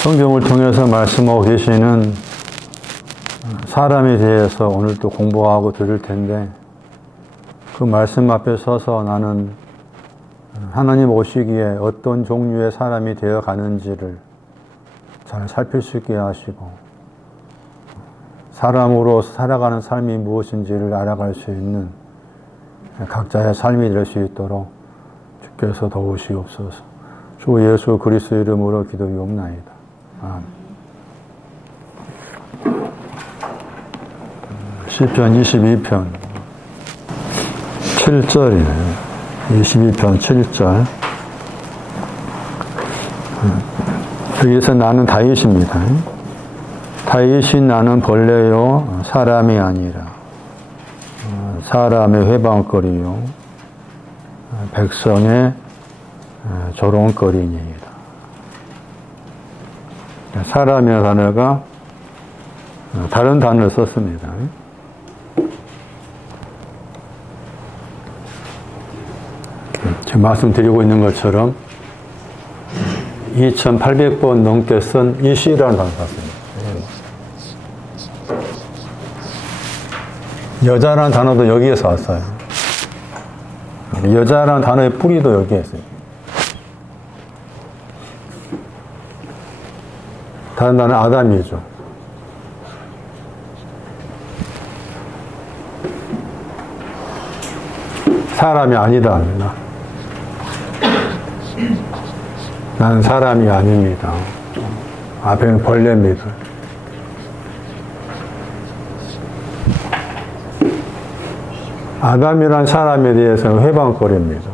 성경을 통해서 말씀하고 계시는 사람에 대해서 오늘 또 공부하고 들을 텐데, 그 말씀 앞에 서서 나는 하나님 오시기에 어떤 종류의 사람이 되어 가는지를 잘 살필 수 있게 하시고, 사람으로 살아가는 삶이 무엇인지를 알아갈 수 있는 각자의 삶이 될 수 있도록 주께서 도우시옵소서. 주 예수 그리스도 이름으로 기도하옵나이다. 아멘. 시편 22편 7절이네요. 22편 7절. 여기서 나는 다윗입니다. 다윗이 나는 벌레요 사람이 아니라 사람의 회방거리요 백성의 조롱거리니이다. 사람이라는 단어가 다른 단어를 썼습니다. 지금 말씀드리고 있는 것처럼 2800번 넘게 쓴 이시라는 단어를 썼습니다. 여자라는 단어도 여기에서 왔어요. 여자라는 단어의 뿌리도 여기에 있어요. 다른 단어는 아담이죠. 사람이 아니다. 나는 사람이 아닙니다. 앞에는 벌레입니다. 아담이란 사람에 대해서는 회방거리입니다.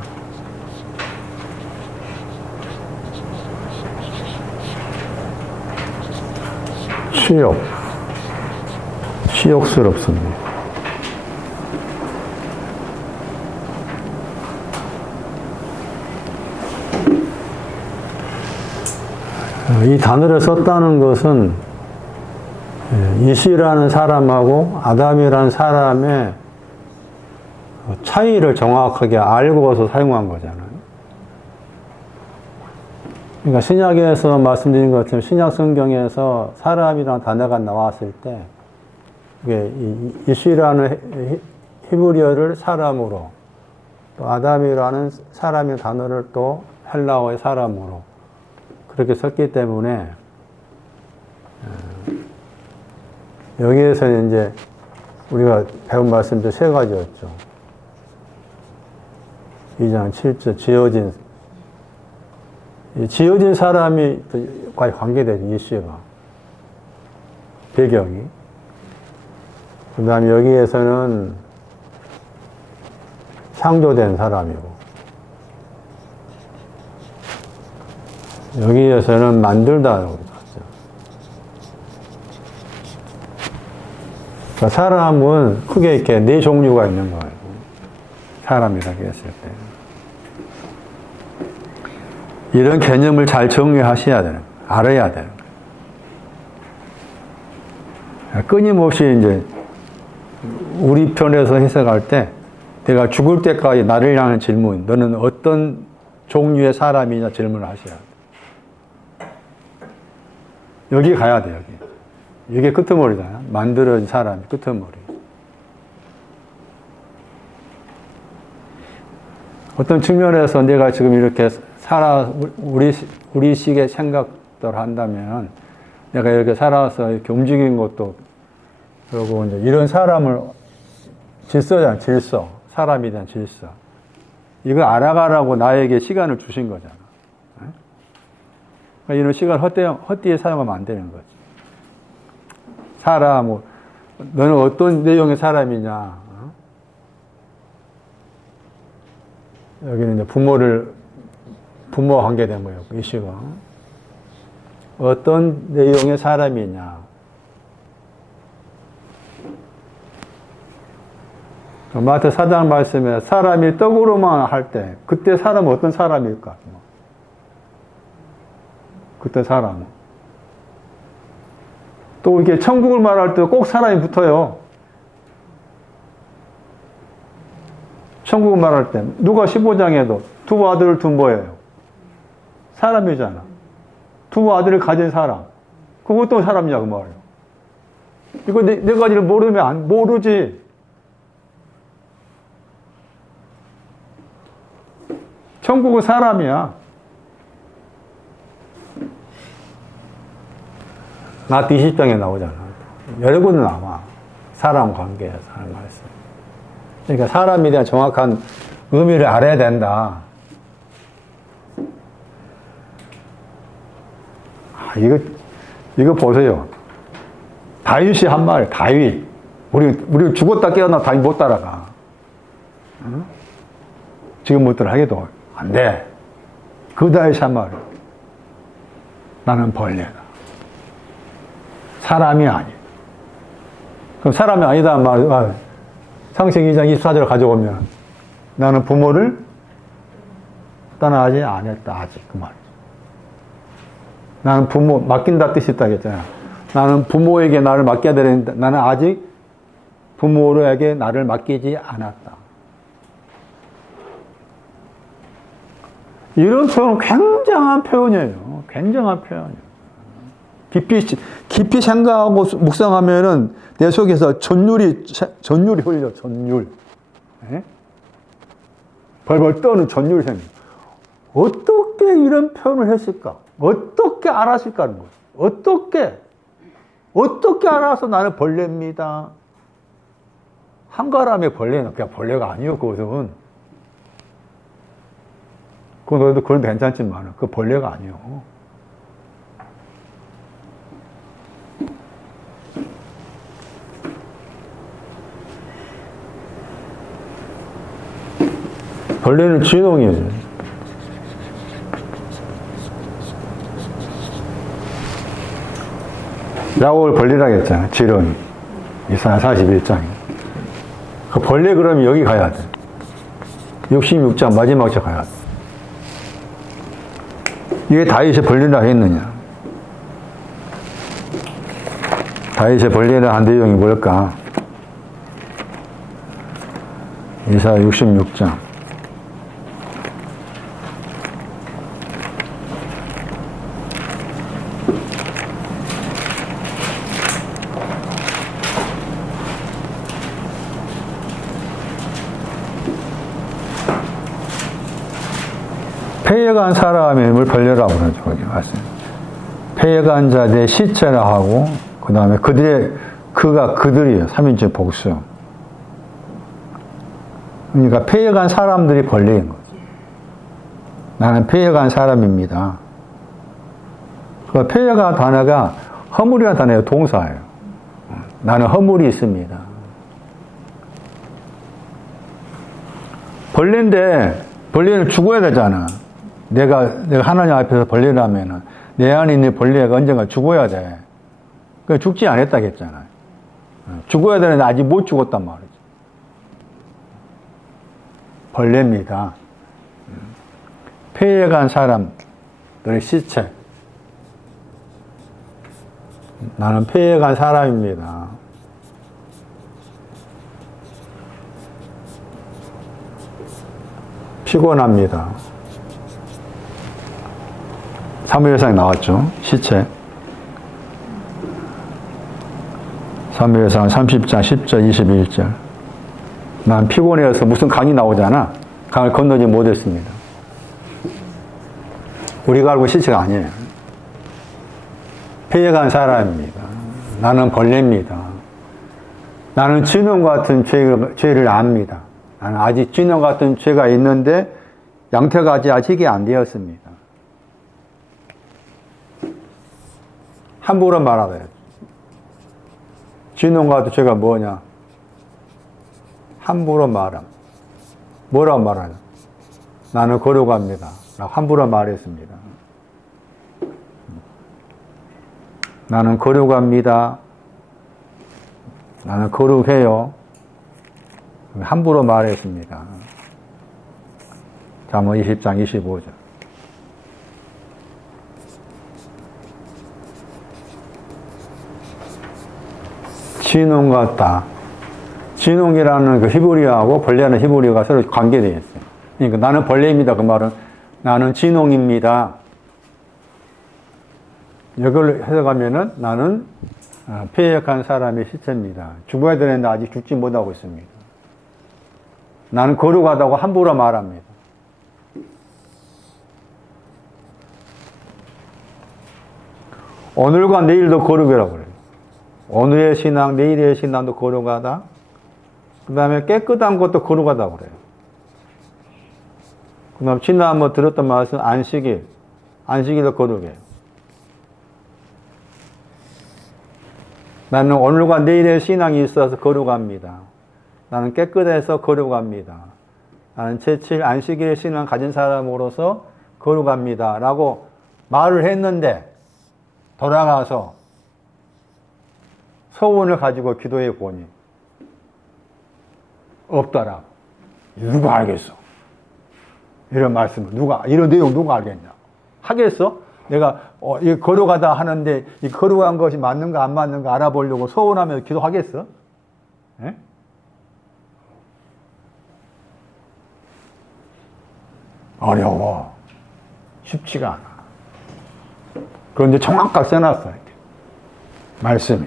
치욕스럽습니다. 이 단어를 썼다는 것은 이시라는 사람하고 아담이라는 사람의 차이를 정확하게 알고서 사용한 거잖아요. 그러니까 신약에서 말씀드린 것처럼 신약 성경에서 사람이라는 단어가 나왔을 때 이게 이시라는 히브리어를 사람으로, 또 아담이라는 사람의 단어를 또 헬라어의 사람으로 그렇게 썼기 때문에 여기에서는 이제 우리가 배운 말씀도 세 가지였죠. 2장 7절 지어진 사람이 과연 관계되죠. 이시가 배경이. 그 다음에 여기에서는 창조된 사람이고, 여기에서는 만들다라고 봤죠. 그러니까 사람은 크게 이렇게 네 종류가 있는 거예요. 사람이라고 했을 때. 이런 개념을 잘 정리하셔야 되는 거예요. 알아야 되는 거예요. 끊임없이 이제 우리 편에서 해석할 때 내가 죽을 때까지 나를 향한 질문, 너는 어떤 종류의 사람이냐 질문을 하셔야 돼요. 여기 가야 돼요. 여기. 이게 끄트머리잖아요. 만들어진 사람이 끄트머리. 어떤 측면에서 내가 지금 이렇게 우리 식의 생각들 한다면, 내가 이렇게 살아서 이렇게 움직인 것도, 그리고 이제 이런 사람을 질서잖아, 질서. 사람에 대한 질서. 이거 알아가라고 나에게 시간을 주신 거잖아. 그러니까 이런 시간을 헛되이 사용하면 안 되는 거지. 너는 어떤 내용의 사람이냐. 여기는 이제 부모와 관계된 거예요. 이 시가. 어떤 내용의 사람이냐. 마태 4장 말씀에 사람이 떡으로만 할 때, 그때 사람은 어떤 사람일까? 그때 사람은. 또 이렇게 천국을 말할 때 꼭 사람이 붙어요. 천국을 말할 때 누가 15장에도 두 아들을 둔 거예요. 사람이잖아. 두 아들을 가진 사람. 그것도 사람이냐, 그 말이에요. 이거 네 가지를 모르면 모르지. 천국은 사람이야. 나 20장에 나오잖아. 여러 군 나와. 사람 관계에서 하는 말씀. 그러니까 사람에 대한 정확한 의미를 알아야 된다. 이거 보세요. 다윗이 한 말, 다윗. 우리 죽었다 깨어나 다윗 못 따라가. 응? 지금부터 하기도 안 돼. 그 다윗이 한 말. 나는 벌레다. 사람이 아니야. 그럼 사람이 아니다 말. 창세기 2장 24절을 가져오면 나는 부모를 떠나지 않았다. 아직 그 말. 나는 부모 맡긴다 뜻이 있다 했잖아. 나는 부모에게 나를 맡겨야 되는데 나는 아직 부모에게 나를 맡기지 않았다. 이런 표현은 굉장한 표현이에요. 굉장한 표현이에요. 깊이 생각하고 묵상하면은 내 속에서 전율이 흘려, 전율. 네? 벌벌 떠는 전율이 생겨. 어떻게 이런 표현을 했을까? 어떻게 알았을까는 거예요. 어떻게 알아서 나는 벌레입니다. 한가람의 벌레는 그냥 벌레가 아니요, 그것은. 그건 괜찮지만, 그 벌레가 아니요. 벌레는 진홍이에요. 야곱을 벌레라고 했잖아, 지렁이. 이사야 41장. 그 벌레 그러면 여기 가야 돼. 66장 마지막 절 가야 돼. 이게 다윗의 벌레라 했느냐? 다윗의 벌레라 한 내용이 뭘까? 이사야 66장. 폐역한 사람을 벌레라고 그러죠. 거기 말씀. 폐역한 자 내 시체라 하고, 그 다음에 그들이에요. 3인칭 복수. 그러니까 폐역한 사람들이 벌레인 거죠. 나는 폐역한 사람입니다. 그 폐역한 단어가 허물이라는 단어예요. 동사예요. 나는 허물이 있습니다. 벌레인데, 벌레는 죽어야 되잖아. 내가 하나님 앞에서 벌레라면은 내 안에 있는 벌레가 언젠가 죽어야 돼. 그 죽지 않았다 했잖아요. 죽어야 되는데 아직 못 죽었단 말이죠. 벌레입니다. 폐역한 사람들의 시체. 나는 폐역한 사람입니다. 피곤합니다. 사무엘상에 나왔죠. 시체. 사무엘상 30장 10절 21절. 난 피곤해서 무슨 강이 나오잖아. 강을 건너지 못했습니다. 우리가 알고 시체가 아니에요. 폐역한 사람입니다. 나는 벌레입니다. 나는 진홍 같은 죄를 압니다. 나는 아직 진홍 같은 죄가 있는데 양태가 아직 희게 안 되었습니다. 함부로 말하다. 진홍 같은 죄가 뭐냐? 함부로 말함. 뭐라고 말하냐? 나는 거룩합니다. 라고 함부로 말했습니다. 나는 거룩합니다. 나는 거룩해요. 함부로 말했습니다. 잠언 20장 25절. 진홍 같다. 진홍이라는 그 히브리어하고 벌레는 히브리어가 서로 관계되어 있어요. 그러니까 나는 벌레입니다. 그 말은 나는 진홍입니다. 이걸 해석하면은 나는 패역한 사람의 시체입니다. 죽어야 되는데 아직 죽지 못하고 있습니다. 나는 거룩하다고 함부로 말합니다. 오늘과 내일도 거룩이라고 그래요. 오늘의 신앙, 내일의 신앙도 거룩하다. 그 다음에 깨끗한 것도 거룩하다고 그래요. 그 다음 지난 한번 들었던 말씀 안식일. 안식일도 거룩해요. 나는 오늘과 내일의 신앙이 있어서 거룩합니다. 나는 깨끗해서 거룩합니다. 나는 제7 안식일의 신앙 가진 사람으로서 거룩합니다. 라고 말을 했는데 돌아가서 소원을 가지고 기도해 보니 없더라. 누가 알겠어? 이런 말씀을 이런 내용 누가 알겠냐? 하겠어? 내가 이 거룩하다 하는데 이 거룩한 것이 맞는가 안 맞는가 알아보려고 소원하면서 기도하겠어? 에? 어려워. 쉽지가 않아. 그런데 정확하게 써놨어. 이렇게. 말씀이.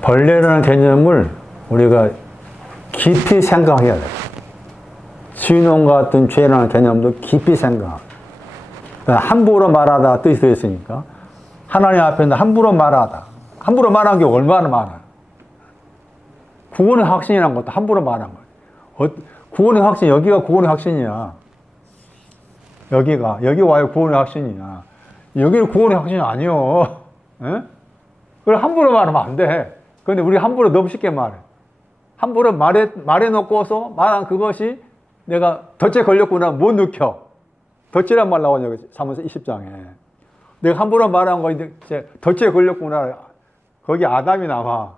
벌레라는 개념을 우리가 깊이 생각해야 돼. 신혼 같은 죄라는 개념도 깊이 생각. 함부로 말하다 뜻이 되어 있으니까 하나님 앞에는 함부로 말하다. 함부로 말한 게 얼마나 많아. 구원의 확신이라는 것도 함부로 말한 거예요. 구원의 확신, 여기가 구원의 확신이야. 여기가 와요 구원의 확신이야. 여기는 구원의 확신이 아니요. 에? 그걸 함부로 말하면 안 돼. 그런데 우리 함부로 너무 쉽게 말해. 함부로 말해놓고서 말한 그것이 내가 덫에 걸렸구나 못 느껴. 덫이란 말 나오냐 사무엘상 20장에. 내가 함부로 말한 거 이제 덫에 걸렸구나. 거기 아담이 나와.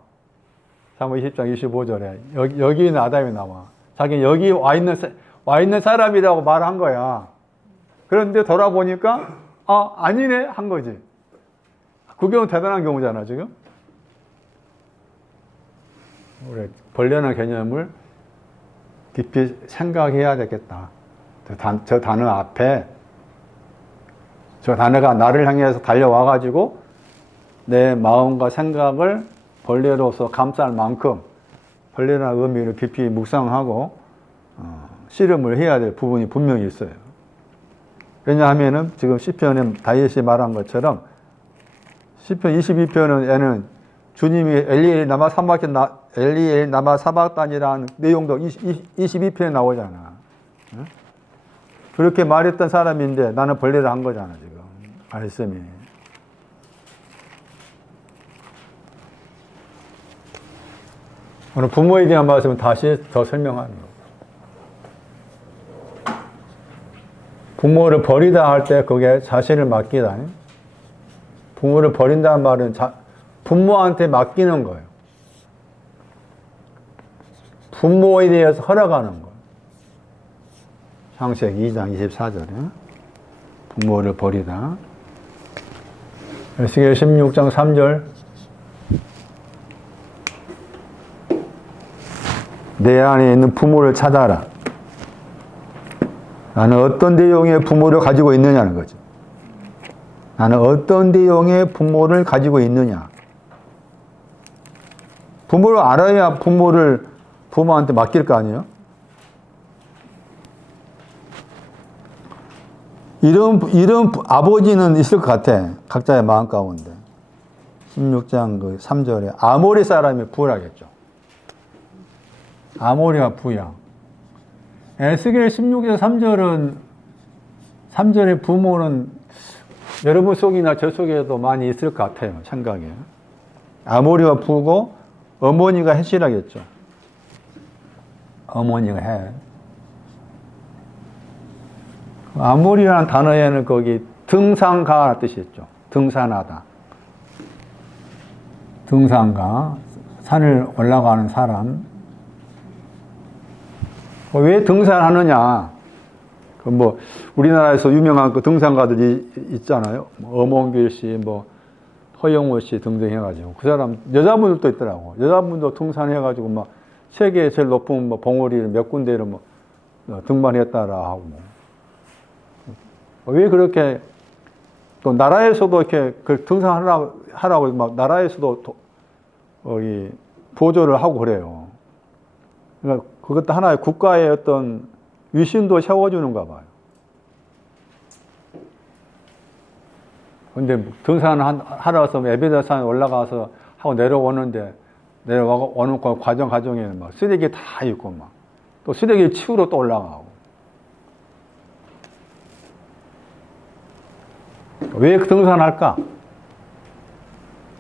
사무엘 20장 25절에 여기 있는 아담이 나와. 자기는 여기 와 있는 사람이라고 말한 거야. 그런데 돌아보니까 아니네 한 거지. 그 경우는 대단한 경우잖아 지금. 우리 벌레라는 개념을 깊이 생각해야 되겠다. 저 단어 앞에 저 단어가 나를 향해서 달려와가지고 내 마음과 생각을 벌레로서 감쌀 만큼 벌레라는 의미를 깊이 묵상하고 씨름을 해야 될 부분이 분명히 있어요. 왜냐하면은 지금 시편에 다윗이 말한 것처럼 시편 22편에는 주님이 엘리엘 나마 사박단이라는 내용도 22편에 나오잖아. 그렇게 말했던 사람인데 나는 벌레를 한 거잖아 지금 말씀이. 오늘 부모에 대한 말씀은 다시 더 설명하는 거예요. 부모를 버리다 할 때 그게 자신을 맡기다. 부모를 버린다는 말은 부모한테 맡기는 거예요. 부모에 대해서 허락하는 거예요. 창세기 2장 24절에 부모를 버리다. 에스겔 16장 3절 내 안에 있는 부모를 찾아라. 나는 어떤 내용의 부모를 가지고 있느냐는 거죠. 나는 어떤 내용의 부모를 가지고 있느냐. 부모를 알아야 부모한테 맡길 거 아니에요? 이런 아버지는 있을 것 같아. 각자의 마음 가운데. 16장 3절에 아모리 사람이 부활하겠죠. 아모리가 부양. 에스겔 16장 3절의 부모는 여러분 속이나 저 속에도 많이 있을 것 같아요. 생각에. 아모리가 부고 어머니가 헷이라겠죠. 어머니가 헷. 아모리라는 단어에는 거기 등산가라는 뜻이 있죠. 등산하다. 등산가. 산을 올라가는 사람. 왜 등산하느냐? 우리나라에서 유명한 그 등산가들이 있잖아요. 엄원길 씨, 허영호 씨 등등 해가지고. 그 사람, 여자분들도 있더라고. 여자분도 등산해가지고 세계 제일 높은 봉우리를 몇 군데를 등반했다라 하고. 왜 그렇게 또 나라에서도 이렇게 그 등산하라고 막 나라에서도 이 보조를 하고 그래요. 그러니까 그것도 하나의 국가의 어떤 위신도 세워주는가 봐요. 근데 하러 와서 에베레스트산 올라가서 하고 내려오는데 내려오는 과정에는 막 쓰레기 다 있고 막 또 쓰레기 치우러 또 올라가고. 왜 등산할까?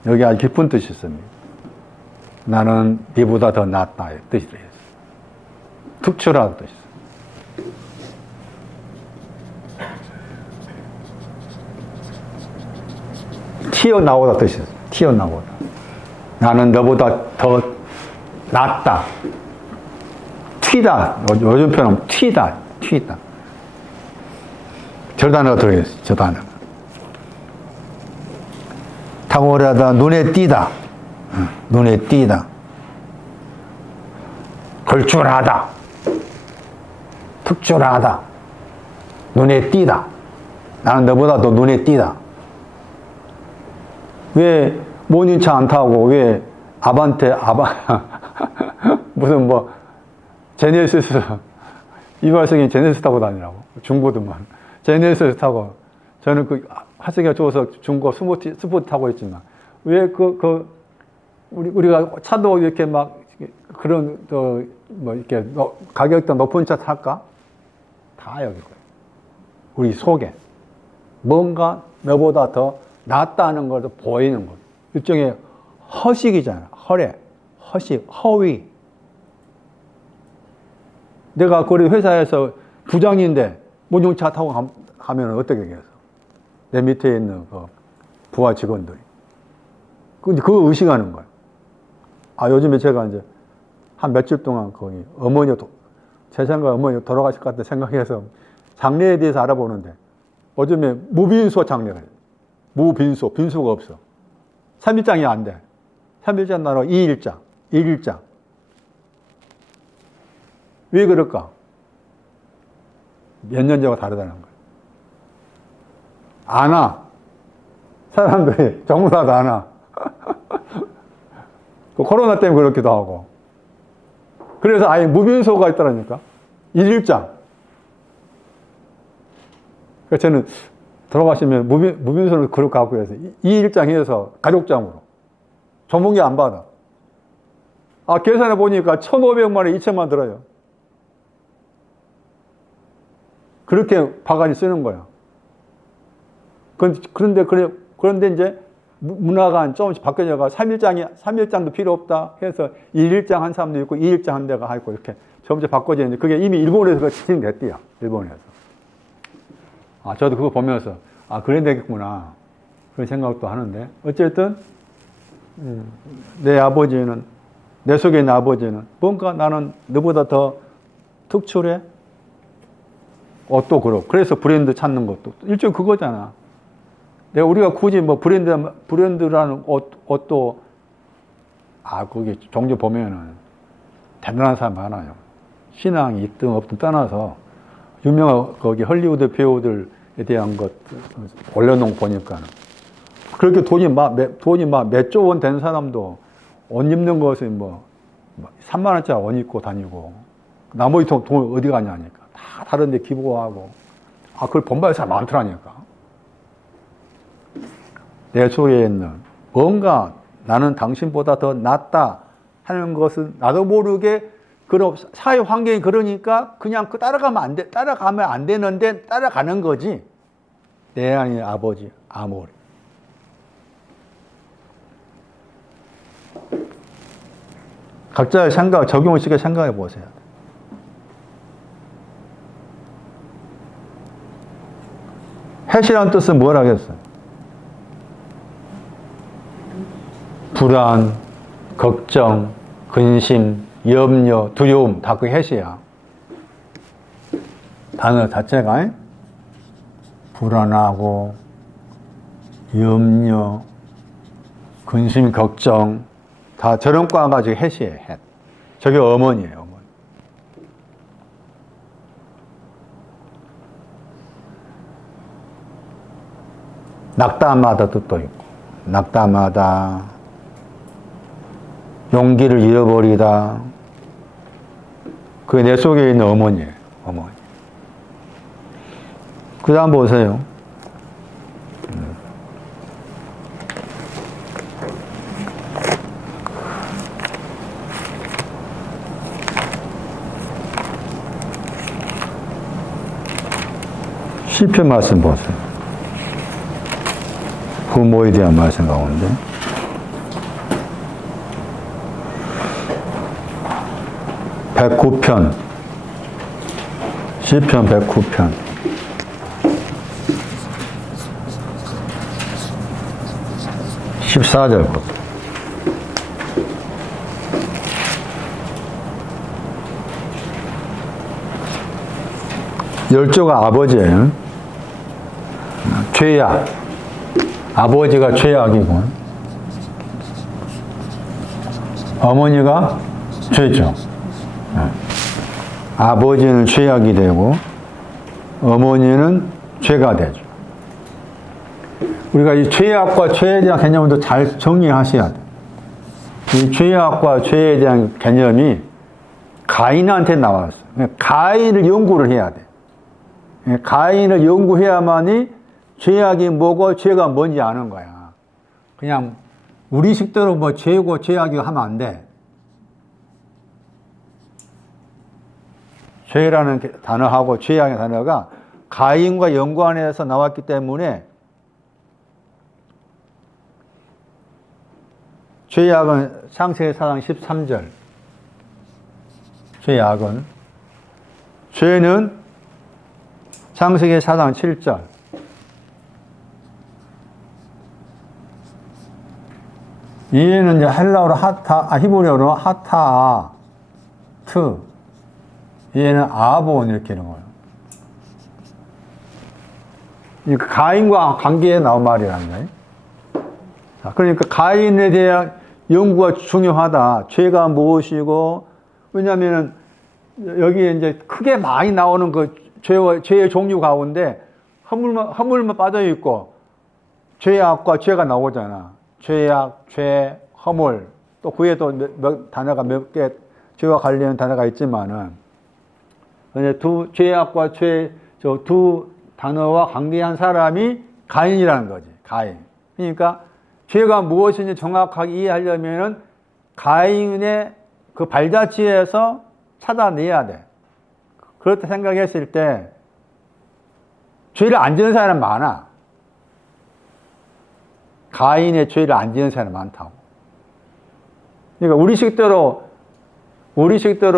여기 아주 깊은 뜻이 있습니다. 나는 네보다 더 낫다 이 뜻이 되겠어요. 특출하다는 뜻이 있어요. 튀어나오다 뜻이 있어요. 튀어나오다. 나는 너보다 더 낫다. 튀다. 요즘 표현은 튀다. 저 단어가 들어있어요. 저 단어. 탁월하다. 눈에 띄다. 눈에 띄다. 걸출하다. 특출하다. 눈에 띄다. 나는 너보다 더 눈에 띄다. 왜 모닝차 안 타고 왜 무슨 뭐 제네시스 이발생이 제네시스 타고 다니라고 중고도만 제네시스 타고 저는 그 화성이가 좋아서 중고 스포트 타고 있지만 왜 우리가 차도 이렇게 막 그런 뭐 이렇게 가격도 높은 차 탈까? 다 여기 거예요. 우리 속에 뭔가 너보다 더 낫다는 걸 보이는 것. 일종의 허식이잖아. 허식, 허위. 내가 우리 회사에서 부장인데 모듈차 타고 가면 어떻게 되겠어? 내 밑에 있는 그 부하 직원들이. 근데 그거 의식하는 거야. 요즘에 제가 이제 한 며칠 동안 거기 제 생각에 어머니 돌아가실 것 같은 생각해서 장례에 대해서 알아보는데 요즘에 무빈소 장례가 해요. 빈소가 없어. 3일장이 안 돼. 3일장 나라 2일장, 1일장. 왜 그럴까? 몇 년 전과 다르다는 거예요. 안 와. 사람들이 전부 다 안 와. 코로나 때문에 그렇기도 하고. 그래서 아예 무빈소가 있더라니까. 1일장. 그래서 저는 돌아가시면 무빈소를 그렇게 갖고 해서 2일장 해서 가족장으로. 전문기 안 받아. 계산해 보니까 1,500만 원, 2천만 들어요. 그렇게 바가지 쓰는 거야. 그런데 이제 문화가 조금씩 바뀌어져가 3일장도 필요 없다 해서 1일장 한 사람도 있고 2일장 한 데가 있고 이렇게 점점 바꿔지는데 그게 이미 일본에서 진행됐대요. 일본에서. 저도 그거 보면서 그래야 되겠구나. 그런 생각도 하는데 어쨌든 내 속에 있는 아버지는 뭔가 나는 너보다 더 특출해. 옷도 그렇고. 그래서 브랜드 찾는 것도 일종의 그거잖아. 우리가 굳이 뭐 브랜드라는 옷도 거기 종종 보면은 대단한 사람 많아요. 신앙이 있든 없든 떠나서 유명한 거기 헐리우드 배우들에 대한 것 올려놓은 거 보니까는 그렇게 돈이 막 몇 조 원 된 사람도 옷 입는 것은 뭐 3만 원짜리 옷 입고 다니고 나머지 돈 어디 가냐니까 다 다른 데 기부하고 그걸 본받을 사람 많더라니까. 내 속에 있는 뭔가 나는 당신보다 더 낫다 하는 것은 나도 모르게 그런 사회 환경이 그러니까 그냥 따라가면 안 되는데 따라가는 거지. 내 안의 아버지 아모레. 각자의 생각, 적용의식에 생각해 보세요. 해시라는 뜻은 뭘 하겠어요? 불안, 걱정, 근심, 염려, 두려움 다 그 해시야. 단어 자체가 불안하고 염려, 근심, 걱정 다 저런 과 가지고 해시예요. 해. 저게 어머니예요. 어머니. 낙담하다 뜻도 있고, 낙담하다, 용기를 잃어버리다. 그게 내 속에 있는 어머니예요, 어머니. 그 다음 보세요. 시편 말씀 보세요. 부모에 대한 말씀 가운데. (109편) 시편 109편 14절 보세요. 열조가 아버지예요. 죄악. 아버지가 죄악이고, 어머니가 죄죠. 아버지는 죄악이 되고, 어머니는 죄가 되죠. 우리가 이 죄악과 죄에 대한 개념도 잘 정리하셔야 돼요. 이 죄악과 죄에 대한 개념이 가인한테 나왔어요. 가인을 연구를 해야 돼. 가인을 연구해야만이 죄악이 뭐고 죄가 뭔지 아는 거야. 그냥 우리 식대로 뭐 죄고 죄악이 하면 안 돼. 죄라는 단어하고 죄악의 단어가 가인과 연관해서 나왔기 때문에 죄악은 창세기 4장 13절. 죄악은 죄는 창세기 4장 7절. 이해는 이제 헬라어로 히브리어로 하타, 트. 얘는 아본 이렇게 하는 거예요. 그러니까 가인과 관계에 나온 말이라는 거예요. 그러니까 가인에 대한 연구가 중요하다. 죄가 무엇이고, 왜냐하면 여기에 이제 크게 많이 나오는 그 죄의 종류 가운데 허물만 빠져 있고, 죄악과 죄가 나오잖아. 죄악, 죄, 허물, 또 그 외에 또 단어가 몇 개, 죄와 관련된 단어가 있지만은, 죄악과 죄, 저 두 단어와 관계한 사람이 가인이라는 거지, 가인. 그러니까, 죄가 무엇인지 정확하게 이해하려면은, 가인의 그 발자취에서 찾아내야 돼. 그렇다 생각했을 때, 죄를 안 지는 사람은 많아. 가인의 죄를 안 지는 사람이 많다고. 그러니까 우리 식대로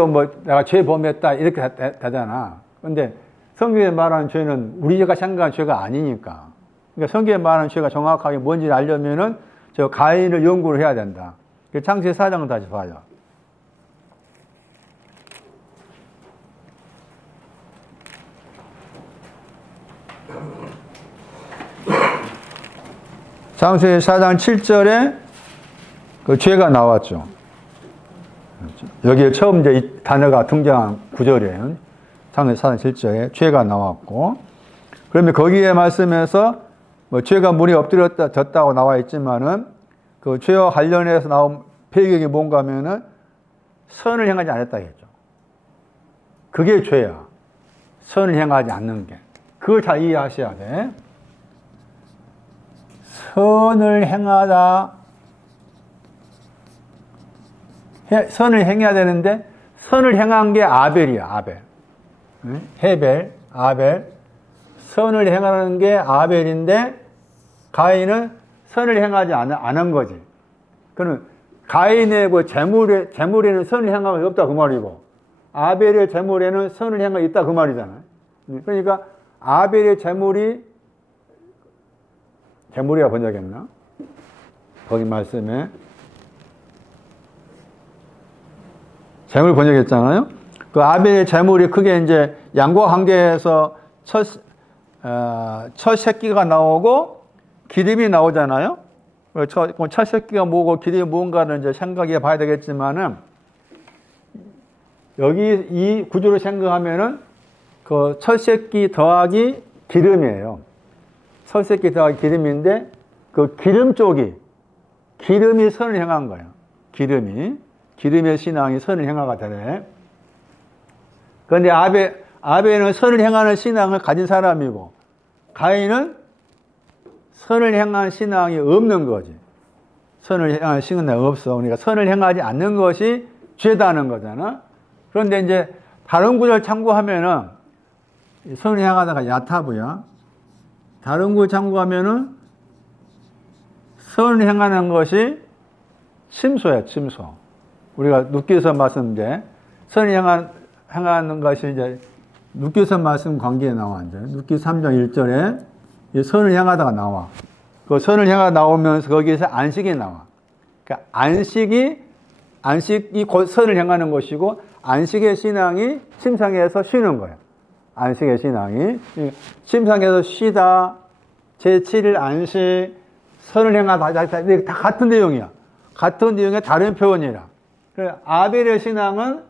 뭐 내가 죄 범했다 이렇게 되잖아. 근데 성경에 말하는 죄는 우리가 생각하는 죄가 아니니까. 그러니까 성경에 말하는 죄가 정확하게 뭔지를 알려면은 저 가인을 연구를 해야 된다. 창세기 4장을 다시 봐요. 창세기 4장 7절에 그 죄가 나왔죠. 여기에 처음 이제 이 단어가 등장한 구절이에요. 창세기 4장 7절에 죄가 나왔고, 그러면 거기에 말씀에서 뭐 죄가 물에 엎드려졌다고 나와 있지만은 그 죄와 관련해서 나온 배경이 뭔가 하면은 선을 행하지 않았다겠죠. 그게 죄야. 선을 행하지 않는 게. 그걸 잘 이해하셔야 돼. 선을 행해야 되는데, 선을 행한 게 아벨이야, 아벨. 헤벨, 아벨. 선을 행하는 게 아벨인데, 가인은 선을 행하지 않은 거지. 그는 가인의 그 재물에는 선을 행한 게 없다, 그 말이고, 아벨의 재물에는 선을 행한 게 있다, 그 말이잖아요. 그러니까, 아벨의 재물이라 번역했나? 거기 말씀에 재물 번역했잖아요. 그 아벨의 재물이 크게 이제 양과 관계에서 첫 새끼가 나오고 기름이 나오잖아요. 첫 새끼가 뭐고 기름이 뭔가를 이제 생각해 봐야 되겠지만은, 여기 이 구조를 생각하면은 그 첫 새끼 더하기 기름이에요. 설새끼 더하기 기름인데 그 기름 쪽이 기름이 선을 행한 거예요. 기름의 신앙이 선을 행하가 되네. 그런데 아벨은 선을 행하는 신앙을 가진 사람이고 가인은 선을 행한 신앙이 없는 거지. 선을 행한 신앙이 없어. 그러니까 선을 행하지 않는 것이 죄다는 거잖아. 그런데 이제 다른 구절 참고하면은 선을 행하다가 야타브야. 다른 구절 참고하면은 선을 행하는 것이 침소야, 침소. 우리가 눕기서 말씀인데 선을 행하는 것이 이제 눕기서 말씀 관계에 나와. 이제 눕기 3장 1절에 이 선을 행하다가 나와. 그 선을 향하 나오면서 거기에서 안식이 나와. 그러니까 안식이 곧 선을 향하는 것이고 안식의 신앙이 침상에서 쉬는 거예요. 안식의 신앙이 침상에서 쉬다, 제7일 안식, 선을 향하다 다 같은 내용이야. 같은 내용의 다른 표현이라. 아벨의 신앙은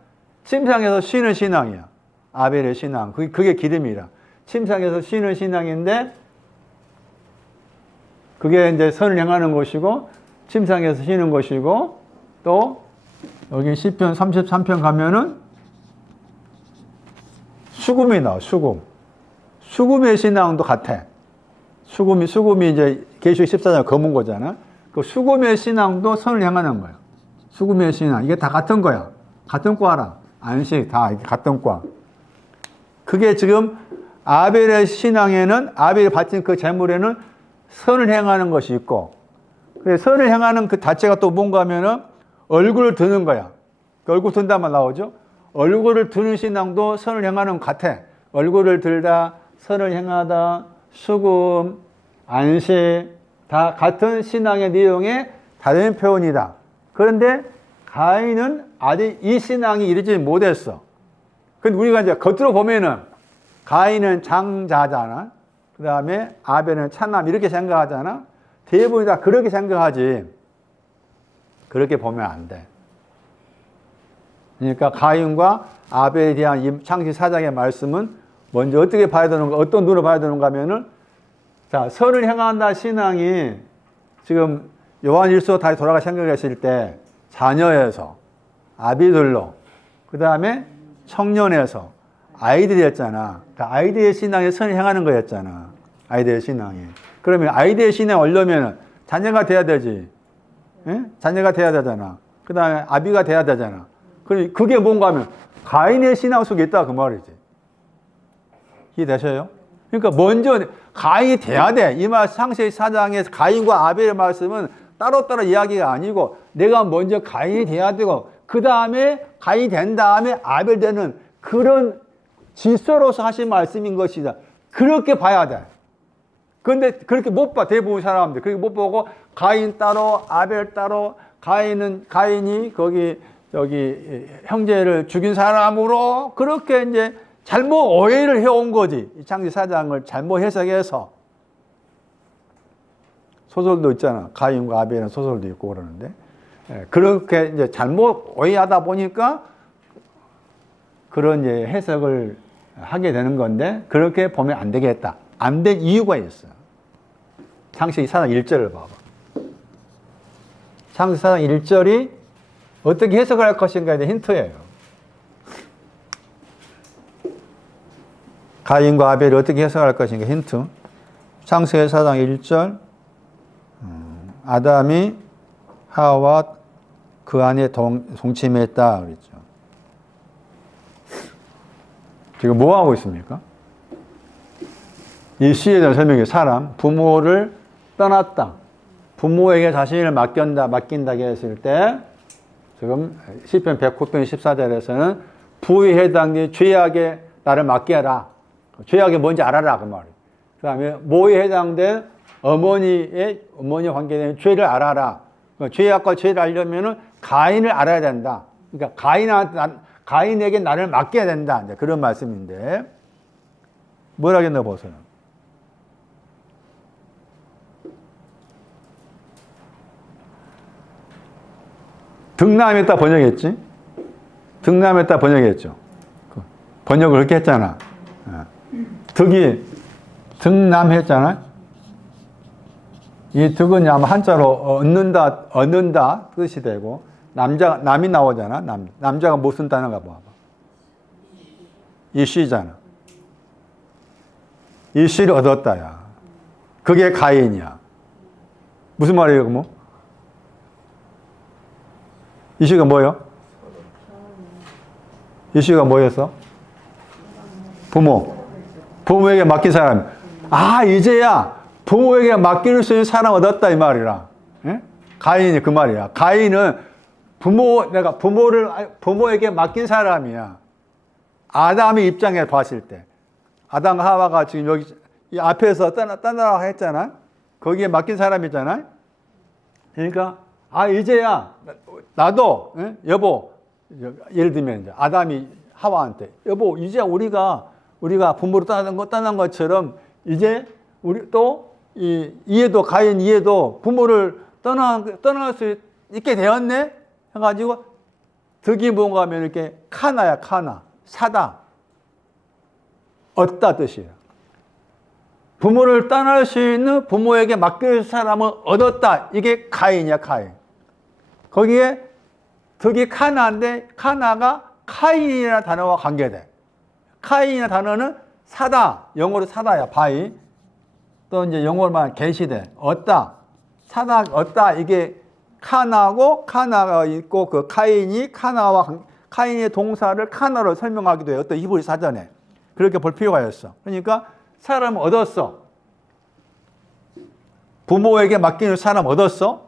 침상에서 쉬는 신앙이야. 아벨의 신앙 그게 기름이라. 침상에서 쉬는 신앙인데 그게 이제 선을 행하는 것이고 침상에서 쉬는 것이고 또 여기 시편 33편 가면은 수금이 나와. 수금의 신앙도 같아. 수금이 이제 계시록 14장 검은 거잖아. 그 수금의 신앙도 선을 향하는 거야. 수금의 신앙 이게 다 같은 거야. 같은 과라. 안식 다 같은 과. 그게 지금 아벨의 신앙에는 아벨이 바친 그 제물에는 선을 행하는 것이 있고, 선을 행하는 그 자체가 또 뭔가 하면은 얼굴을 드는 거야. 얼굴 든다만 나오죠. 얼굴을 드는 신앙도 선을 행하는 것 같아. 얼굴을 들다, 선을 행하다, 수금, 안식 다 같은 신앙의 내용의 다른 표현이다. 그런데 가인은 아직 이 신앙이 이르지 못했어. 근데 우리가 이제 겉으로 보면은 가인은 장자잖아. 그 다음에 아벨은 차남 이렇게 생각하잖아. 대부분이 다 그렇게 생각하지. 그렇게 보면 안 돼. 그러니까 가인과 아벨에 대한 이 창세기 4장의 말씀은 먼저 어떻게 봐야 되는가, 어떤 눈으로 봐야 되는가 하면은 자, 선을 행한다 신앙이 지금 요한일서 다시 돌아가 생각했을 때 자녀에서 아비들로 그 다음에 청년에서 아이들이었잖아. 아이들의 신앙에 선을 행하는 거였잖아. 아이들의 신앙이. 그러면 아이들의 신앙에 오려면 자녀가 돼야 되지. 예? 자녀가 돼야 되잖아. 그 다음에 아비가 돼야 되잖아. 그게 뭔가 하면 가인의 신앙 속에 있다 그 말이지. 이해되셔요? 그러니까 먼저 가인이 돼야 돼. 이 말 창세기 4장에서 가인과 아벨의 말씀은 따로따로 이야기가 아니고 내가 먼저 가인이 돼야 되고 그 다음에 가인이 된 다음에 아벨 되는 그런 질서로서 하신 말씀인 것이다. 그렇게 봐야 돼. 그런데 그렇게 못 봐. 대부분 사람들. 그렇게 못 보고 가인 따로 아벨 따로 가인이 여기 형제를 죽인 사람으로 그렇게 이제 잘못 오해를 해온 거지. 이 창세기 4장을 잘못 해석해서. 소설도 있잖아. 가인과 아벨은 소설도 있고 그러는데. 그렇게 이제 잘못 오해하다 보니까 그런 이제 해석을 하게 되는 건데 그렇게 보면 안 되겠다. 안 된 이유가 있어요. 창세기 4장 1절을 봐봐. 창세기 4장 1절이 어떻게 해석을 할 것인가에 대한 힌트예요. 가인과 아벨이 어떻게 해석할 것인가 힌트. 창세기 4장 1절 아담이 하와 그 안에 동침했다 그랬죠. 지금 뭐 하고 있습니까? 이 시에 대한 설명이 사람, 부모를 떠났다. 부모에게 자신을 맡긴다 했을 때 지금 시편 109편 14절에서는 부에 해당된 죄악에 나를 맡게 하라. 죄악이 뭔지 알아라 그 말이에요. 그 다음에 모에 해당된 어머니와 관계된 죄를 알아라. 죄악과 죄를 알려면은 가인을 알아야 된다. 그러니까 가인에게 나를 맡겨야 된다. 이제 그런 말씀인데 뭐라겠나 보세요. 등남했다 번역했지? 등남했다 번역했죠. 번역을 그렇게 했잖아. 득이 등남했잖아. 이 득은 아마 한자로 얻는다 뜻이 되고, 남이 나오잖아. 남자가 무슨 단어가 봐봐. 이씨잖아. 이씨를 얻었다야. 그게 가인이야. 무슨 말이에요, 그럼? 이씨가 뭐예요? 이씨가 뭐였어? 부모에게 맡긴 사람. 이제야 부모에게 맡길 수 있는 사람 얻었다 이 말이라. 예? 가인이 그 말이야. 가인은 내가 부모에게 맡긴 사람이야. 아담의 입장에 봤을 때. 아담과 하와가 지금 여기 이 앞에서 떠나라고 했잖아. 거기에 맡긴 사람이잖아. 그러니까 이제야 나도 여보, 예를 들면 이제 아담이 하와한테 여보, 이제 우리가 부모로 떠난 것처럼 이제 우리 또 이해도 가인 이해도 부모를 떠날 수 있게 되었네 해가지고 득이 뭔가 하면 이렇게 카나야. 사다, 얻다 뜻이에요. 부모를 떠날 수 있는 부모에게 맡길 사람을 얻었다. 이게 가인이야, 가인. 거기에 득이 카나인데 카나가 카인이라는 단어와 관계돼. 카인이라는 단어는 사다, 영어로 사다야, 바이. 또 이제 영어로 말하면 게시돼. 얻다, 사다, 얻다. 이게 카나가 있고 그 카인이 카인의 동사를 카나로 설명하기도 해요. 어떤 히브리 사전에. 그렇게 볼 필요가 있어. 그러니까 사람을 얻었어. 부모에게 맡기는 사람 얻었어.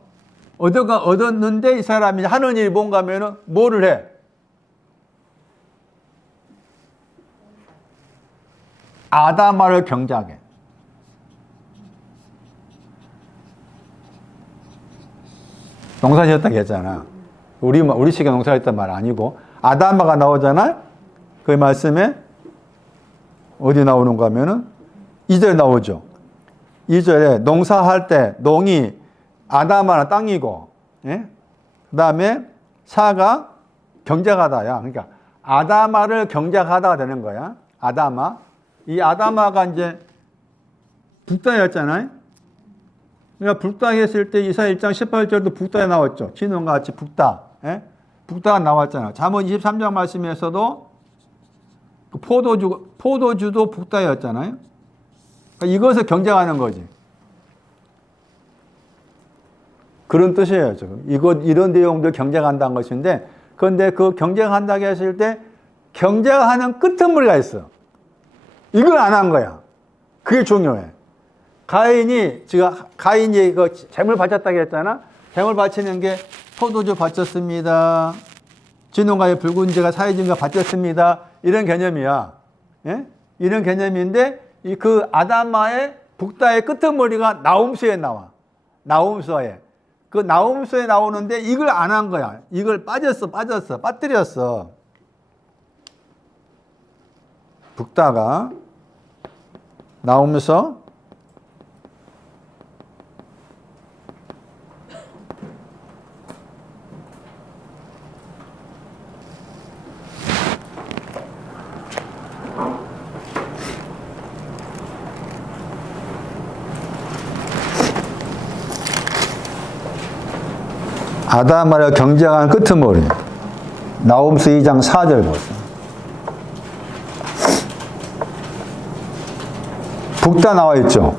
얻었는데 이 사람이 하는 일이 뭔가 하면은 뭐를 해? 아담아를 경작해. 농사지었다고 했잖아. 우리 식의 농사지었단 말 아니고 아담아가 나오잖아. 그 말씀에 어디 나오는가 하면은 2절 나오죠. 2절에 농사할 때 농이 아담아나 땅이고, 예? 그 다음에 사가 경작하다야. 그러니까 아담아를 경작하다가 되는 거야. 아담아. 이 아담아가 이제 북다였잖아요. 그러니까 북다 했을 때 이사 1장 18절도 북다에 나왔죠. 진원과 같이 북다. 예? 북다가 나왔잖아. 잠언 23장 말씀에서도 그 포도주도 북다였잖아요. 그러니까 이것을 경작하는 거지. 그런 뜻이에요, 지금. 이런 내용들 경작한다는 것인데, 그런데 그 경작한다고 했을 때, 경작하는 끄트머리가 있어. 이걸 안 한 거야. 그게 중요해. 가인이 그 재물 바쳤다고 했잖아? 재물 바치는 게 포도주 바쳤습니다. 진홍가의 붉은지가 사이진가 바쳤습니다. 이런 개념이야. 예? 이런 개념인데, 그 아담마의 북다의 끄트머리가 나움수에 나와. 나움수에. 그 나움수에 나오는데 이걸 안 한 거야. 이걸 빠뜨렸어. 북다가 나오면서 아담아를 경작한 끄트머리. 나홈수 2장 4절 보세요. 북다 나와 있죠.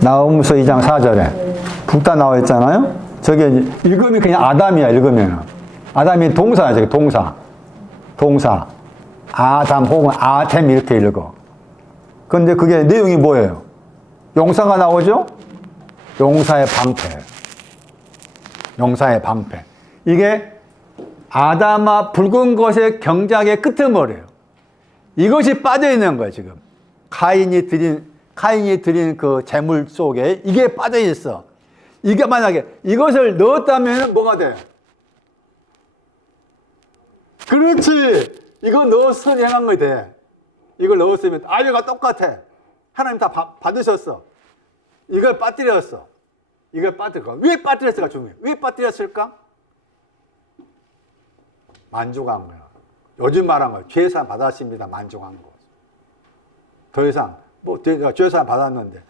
나홈수 2장 4절에 북다 나와 있잖아요. 저게 읽으면 그냥 아담이야. 읽으면 아담이 동사야. 저게 동사. 아담 혹은 아템 이렇게 읽어. 근데 그게 내용이 뭐예요? 용사가 나오죠. 용사의 방패. 이게 아담아 붉은 것의 경작의 끄트머리예요. 이것이 빠져 있는 거예요, 지금. 가인이 드린 그 재물 속에 이게 빠져 있어. 이게 만약에 이것을 넣었다면 뭐가 돼? 그렇지. 이거 넣었으면 행한 거 돼. 이걸 넣었으면 아유가 똑같아. 하나님 다 받으셨어. 이걸 빠뜨렸어. 왜 빠뜨렸을까 중요해. 왜 빠뜨렸을까? 만족한 거야. 요즘 말한 거야. 죄산 받았습니다. 만족한 거. 더 이상 죄산 받았는데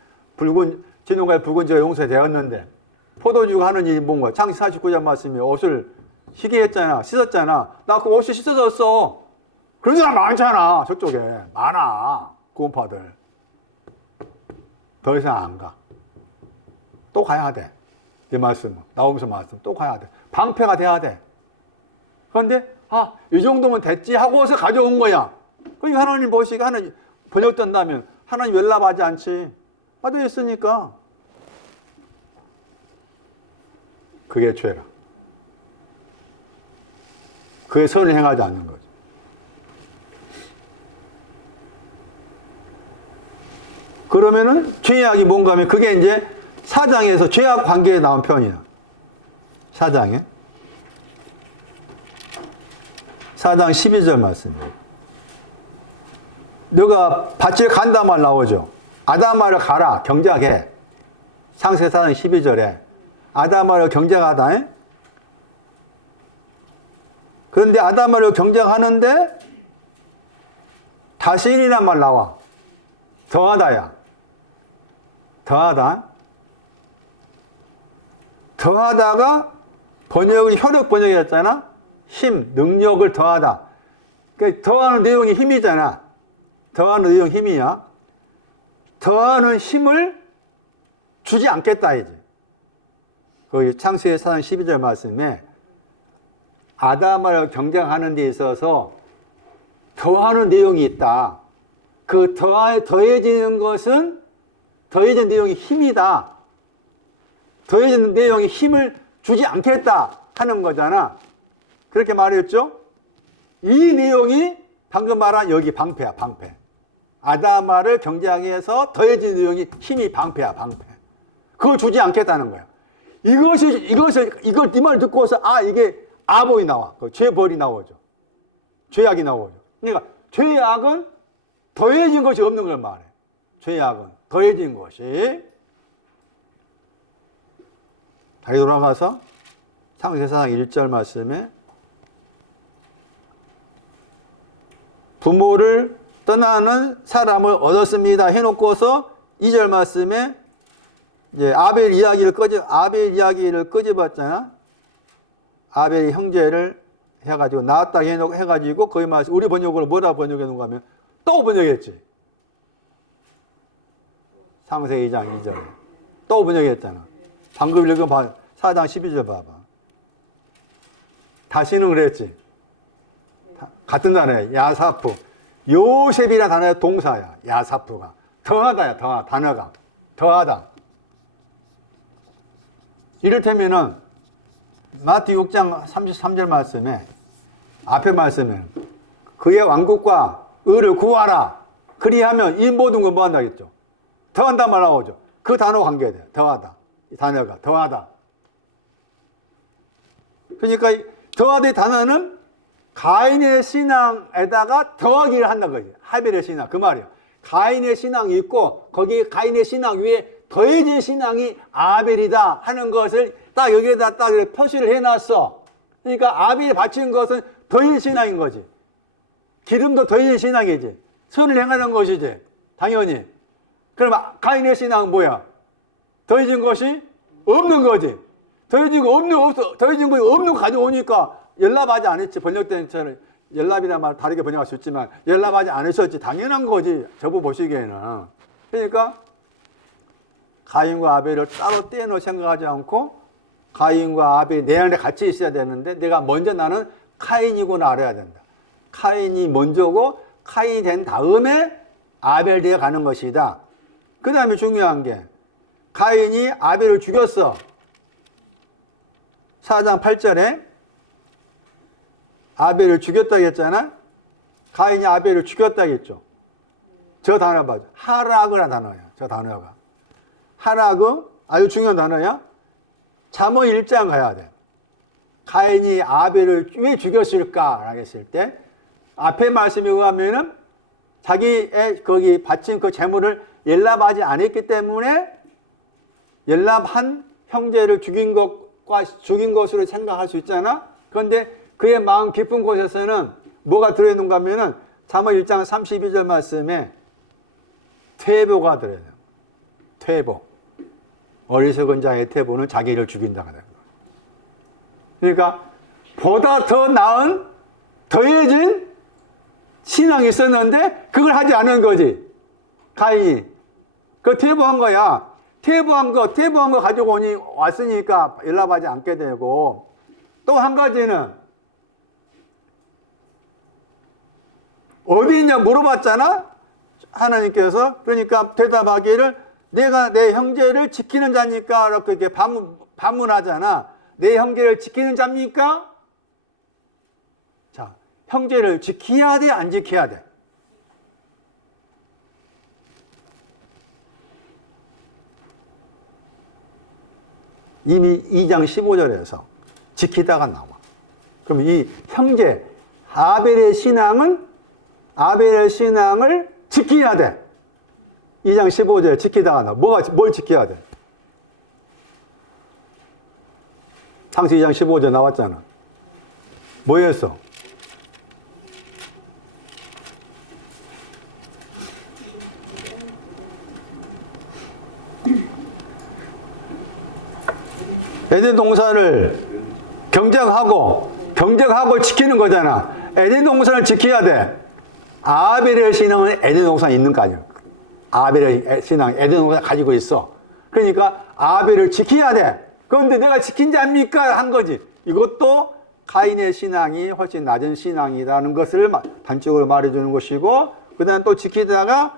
진홍과의 붉은 죄가 용서되었는데 포도주가 하는 일이 뭔가? 창시 49장 말씀이 옷을 희게 했잖아. 씻었잖아. 나 그 옷이 씻어졌어. 그런 사람 많잖아. 저쪽에. 많아. 구원파들. 더 이상 안 가. 또 가야 돼. 이 말씀은. 나오면서 말씀. 또 가야 돼. 방패가 돼야 돼. 그런데 이 정도면 됐지 하고서 가져온 거야. 그러니까 하나님 보시기에 하나님 번역된다면 하나님 연락하지 않지. 빠져 있으니까. 그게 죄라. 그의 선을 행하지 않는 거죠. 그러면은 죄악이 뭔가 하면 그게 이제 4장에서 죄악 관계에 나온 편이야. 4장 12절 말씀이에요. 너가 밭을 간다 말 나오죠. 아담아를 가라. 경작해. 창세기 4장 12절에 아담아를 경작하다. 그런데 아담아를 경작하는데 다시인이란 말 나와. 더하다야. 더하다. 더하다가 번역을 효력 번역이었잖아. 힘, 능력을 더하다. 그러니까 더하는 내용이 힘이잖아. 더하는 내용 힘이야. 더하는 힘을 주지 않겠다 이제. 거기 창세기 4장 12절 말씀에 아담을 경작하는 데 있어서 더하는 내용이 있다. 그 더해지는 것은 더해진 내용이 힘이다. 더해진 내용이 힘을 주지 않겠다 하는 거잖아. 그렇게 말했죠? 이 내용이 방금 말한 여기 방패야, 방패. 아담아를 경작해서 더해진 내용이 힘이 방패야, 방패. 그걸 주지 않겠다는 거야. 이걸 네 말 듣고서 이게 아보이 나와. 그 죄벌이 나오죠. 죄악이 나오죠. 그러니까 죄악은 더해진 것이 없는 걸 말해. 죄악은 더해진 것이. 다시 돌아가서 창세기 4장 1절 말씀에 부모를 떠나는 사람을 얻었습니다 해놓고서 2절 말씀에 이제 아벨 이야기를 끄집었잖아. 아벨이 형제를 해가지고 낳았다 해가지고 거기 말씀 우리 번역으로 뭐라 번역해 놓은가 하면 또 번역했지. 창세기 2장 2절에 또 번역했잖아. 방금 읽은 4장 12절 봐봐. 다시는 그랬지. 같은 단어야. 야사프. 요셉이라는 단어의 동사야. 야사프가. 더하다야. 단어가. 더하다. 이를테면은 마태복음 6장 33절 말씀에 앞에 말씀에 그의 왕국과 의를 구하라. 그리하면 이 모든 걸 뭐 한다겠죠. 더한다 말 나오죠. 그 단어 관계돼. 더하다. 이 단어가 더하다. 그러니까 더하다의 단어는 가인의 신앙에다가 더하기를 한다는 거지. 하벨의 신앙. 그 말이야. 가인의 신앙이 있고 거기에 가인의 신앙 위에 더해진 신앙이 아벨이다 하는 것을 딱 여기에다 딱 표시를 해놨어. 그러니까 아벨이 바친 것은 더해진 신앙인 거지. 기름도 더해진 신앙이지. 선을 행하는 것이지. 당연히. 그럼 가인의 신앙은 뭐야? 더해진 것이 없는 거지. 더해진 거 없는 거 가져오니까 연락하지 않았지. 번역된 처럼 연락이란 말 다르게 번역할 수 있지만 연락하지 않으셨지. 당연한 거지. 저부 보시기에는. 그러니까 가인과 아벨을 따로 떼어놓을 생각하지 않고 가인과 아벨이 내 안에 같이 있어야 되는데 내가 먼저 나는 카인이구나 알아야 된다. 카인이 먼저고 카인이 된 다음에 아벨 되어 가는 것이다. 그 다음에 중요한 게 가인이 아벨을 죽였어. 4장 8절에 아벨을 죽였다고 했잖아. 가인이 아벨을 죽였다고 했죠. 저 단어 봐줘. 하락이라는 단어야. 저 단어가. 하락은 아주 중요한 단어야. 잠언 1장 가야 돼. 가인이 아벨을 왜 죽였을까? 라고 했을 때 앞에 말씀에 의하면은 자기의 거기 바친 그 재물을 연락하지 않았기 때문에 연락한 형제를 죽인 것으로 생각할 수 있잖아. 그런데 그의 마음 깊은 곳에서는 뭐가 들어있는가 하면은 잠언 1장 32절 말씀에 퇴보가 들어있는 퇴보. 어리석은 자의 태보는 자기를 죽인다고 하는 거예요. 그러니까 보다 더 나은 더해진 신앙이 있었는데 그걸 하지 않은 거지. 가인이. 그 퇴보한 거야. 퇴보한 거 가지고 왔으니까 연락하지 않게 되고, 또 한 가지는 어디 있냐 물어봤잖아? 하나님께서. 그러니까 대답하기를 내가 내 형제를 지키는 자니까 이렇게 반문하잖아. 내 형제를 지키는 자입니까? 자, 형제를 지켜야 돼, 안 지켜야 돼? 이미 2장 15절에서 지키다가 나와. 그럼 이 형제 아벨의 신앙을 지켜야 돼. 2장 15절에 지키다가 나와. 뭘 지켜야 돼? 창세기 2장 15절 나왔잖아. 뭐였어? 에덴 동산을 경쟁하고 지키는 거잖아. 에덴 동산을 지켜야 돼. 아벨의 신앙은 에덴 동산에 있는 거 아니야. 아벨의 신앙 에덴 동산에 가지고 있어. 그러니까 아벨을 지켜야 돼. 그런데 내가 지킨 자입니까? 한 거지. 이것도 가인의 신앙이 훨씬 낮은 신앙이라는 것을 단적으로 말해주는 것이고, 그 다음에 또 지키다가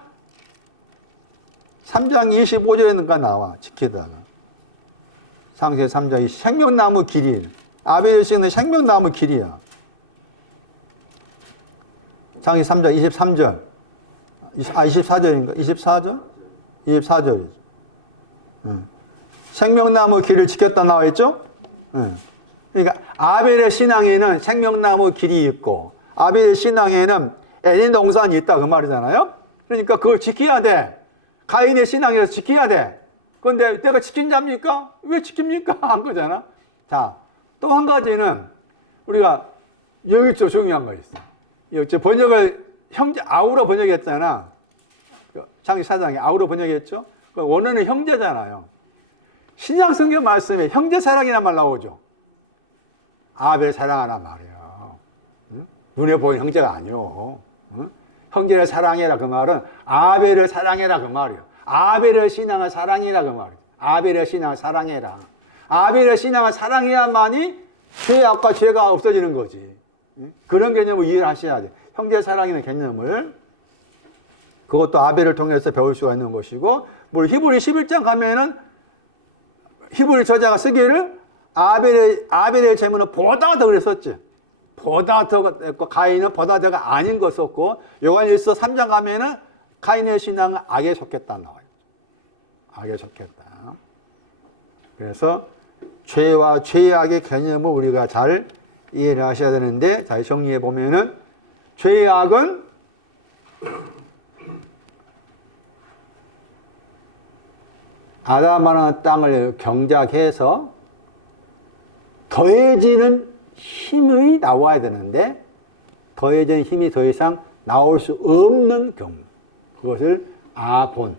3장 25절에는가 나와. 지키다가 창세기 3장 생명나무 길이, 아벨의 신은 생명나무 길이야. 창세기 3장 23절, 24절인가? 24절? 24절이죠. 생명나무 길을 지켰다 나와 있죠? 그러니까 아벨의 신앙에는 생명나무 길이 있고, 아벨의 신앙에는 에덴 동산이 있다 그 말이잖아요. 그러니까 그걸 지켜야 돼. 가인의 신앙에서 지켜야 돼. 그런데 내가 지킨 자입니까? 왜 지킵니까? 한 거잖아. 자, 또 한 가지는 우리가 여기 좀 중요한 거 있어. 이 번역을 아우라 번역했잖아. 창세기 4장에 아우라 번역했죠. 원어는 형제잖아요. 신약 성경 말씀에 형제 사랑이란 말 나오죠. 아벨 사랑하란 말이에요. 응? 눈에 보이는 형제가 아니요. 응? 형제를 사랑해라 그 말은 아벨을 사랑해라 그 말이에요. 아벨의 신앙을 사랑해라 그 말이에요. 아벨의 신앙을 사랑해라. 아벨의 신앙을 사랑해야만이 죄악과 죄가 없어지는 거지. 응? 그런 개념을 이해를 하셔야 돼. 형제 사랑이라는 개념을. 그것도 아벨을 통해서 배울 수가 있는 것이고, 뭐 히브리 11장 가면은 히브리 저자가 쓰기를 아벨의 제물은 보다 더 그랬었지. 보다 더, 가인은 보다 더가 아닌 거 썼고, 요한일서 3장 가면은 가인의 신앙은 악에 속했다 나와요. 악에 속했다. 그래서 죄와 죄악의 개념을 우리가 잘 이해를 하셔야 되는데, 잘 정리해 보면은 죄악은 아담하는 땅을 경작해서 더해지는 힘이 나와야 되는데, 더해지는 힘이 더 이상 나올 수 없는 경우, 그것을 아본,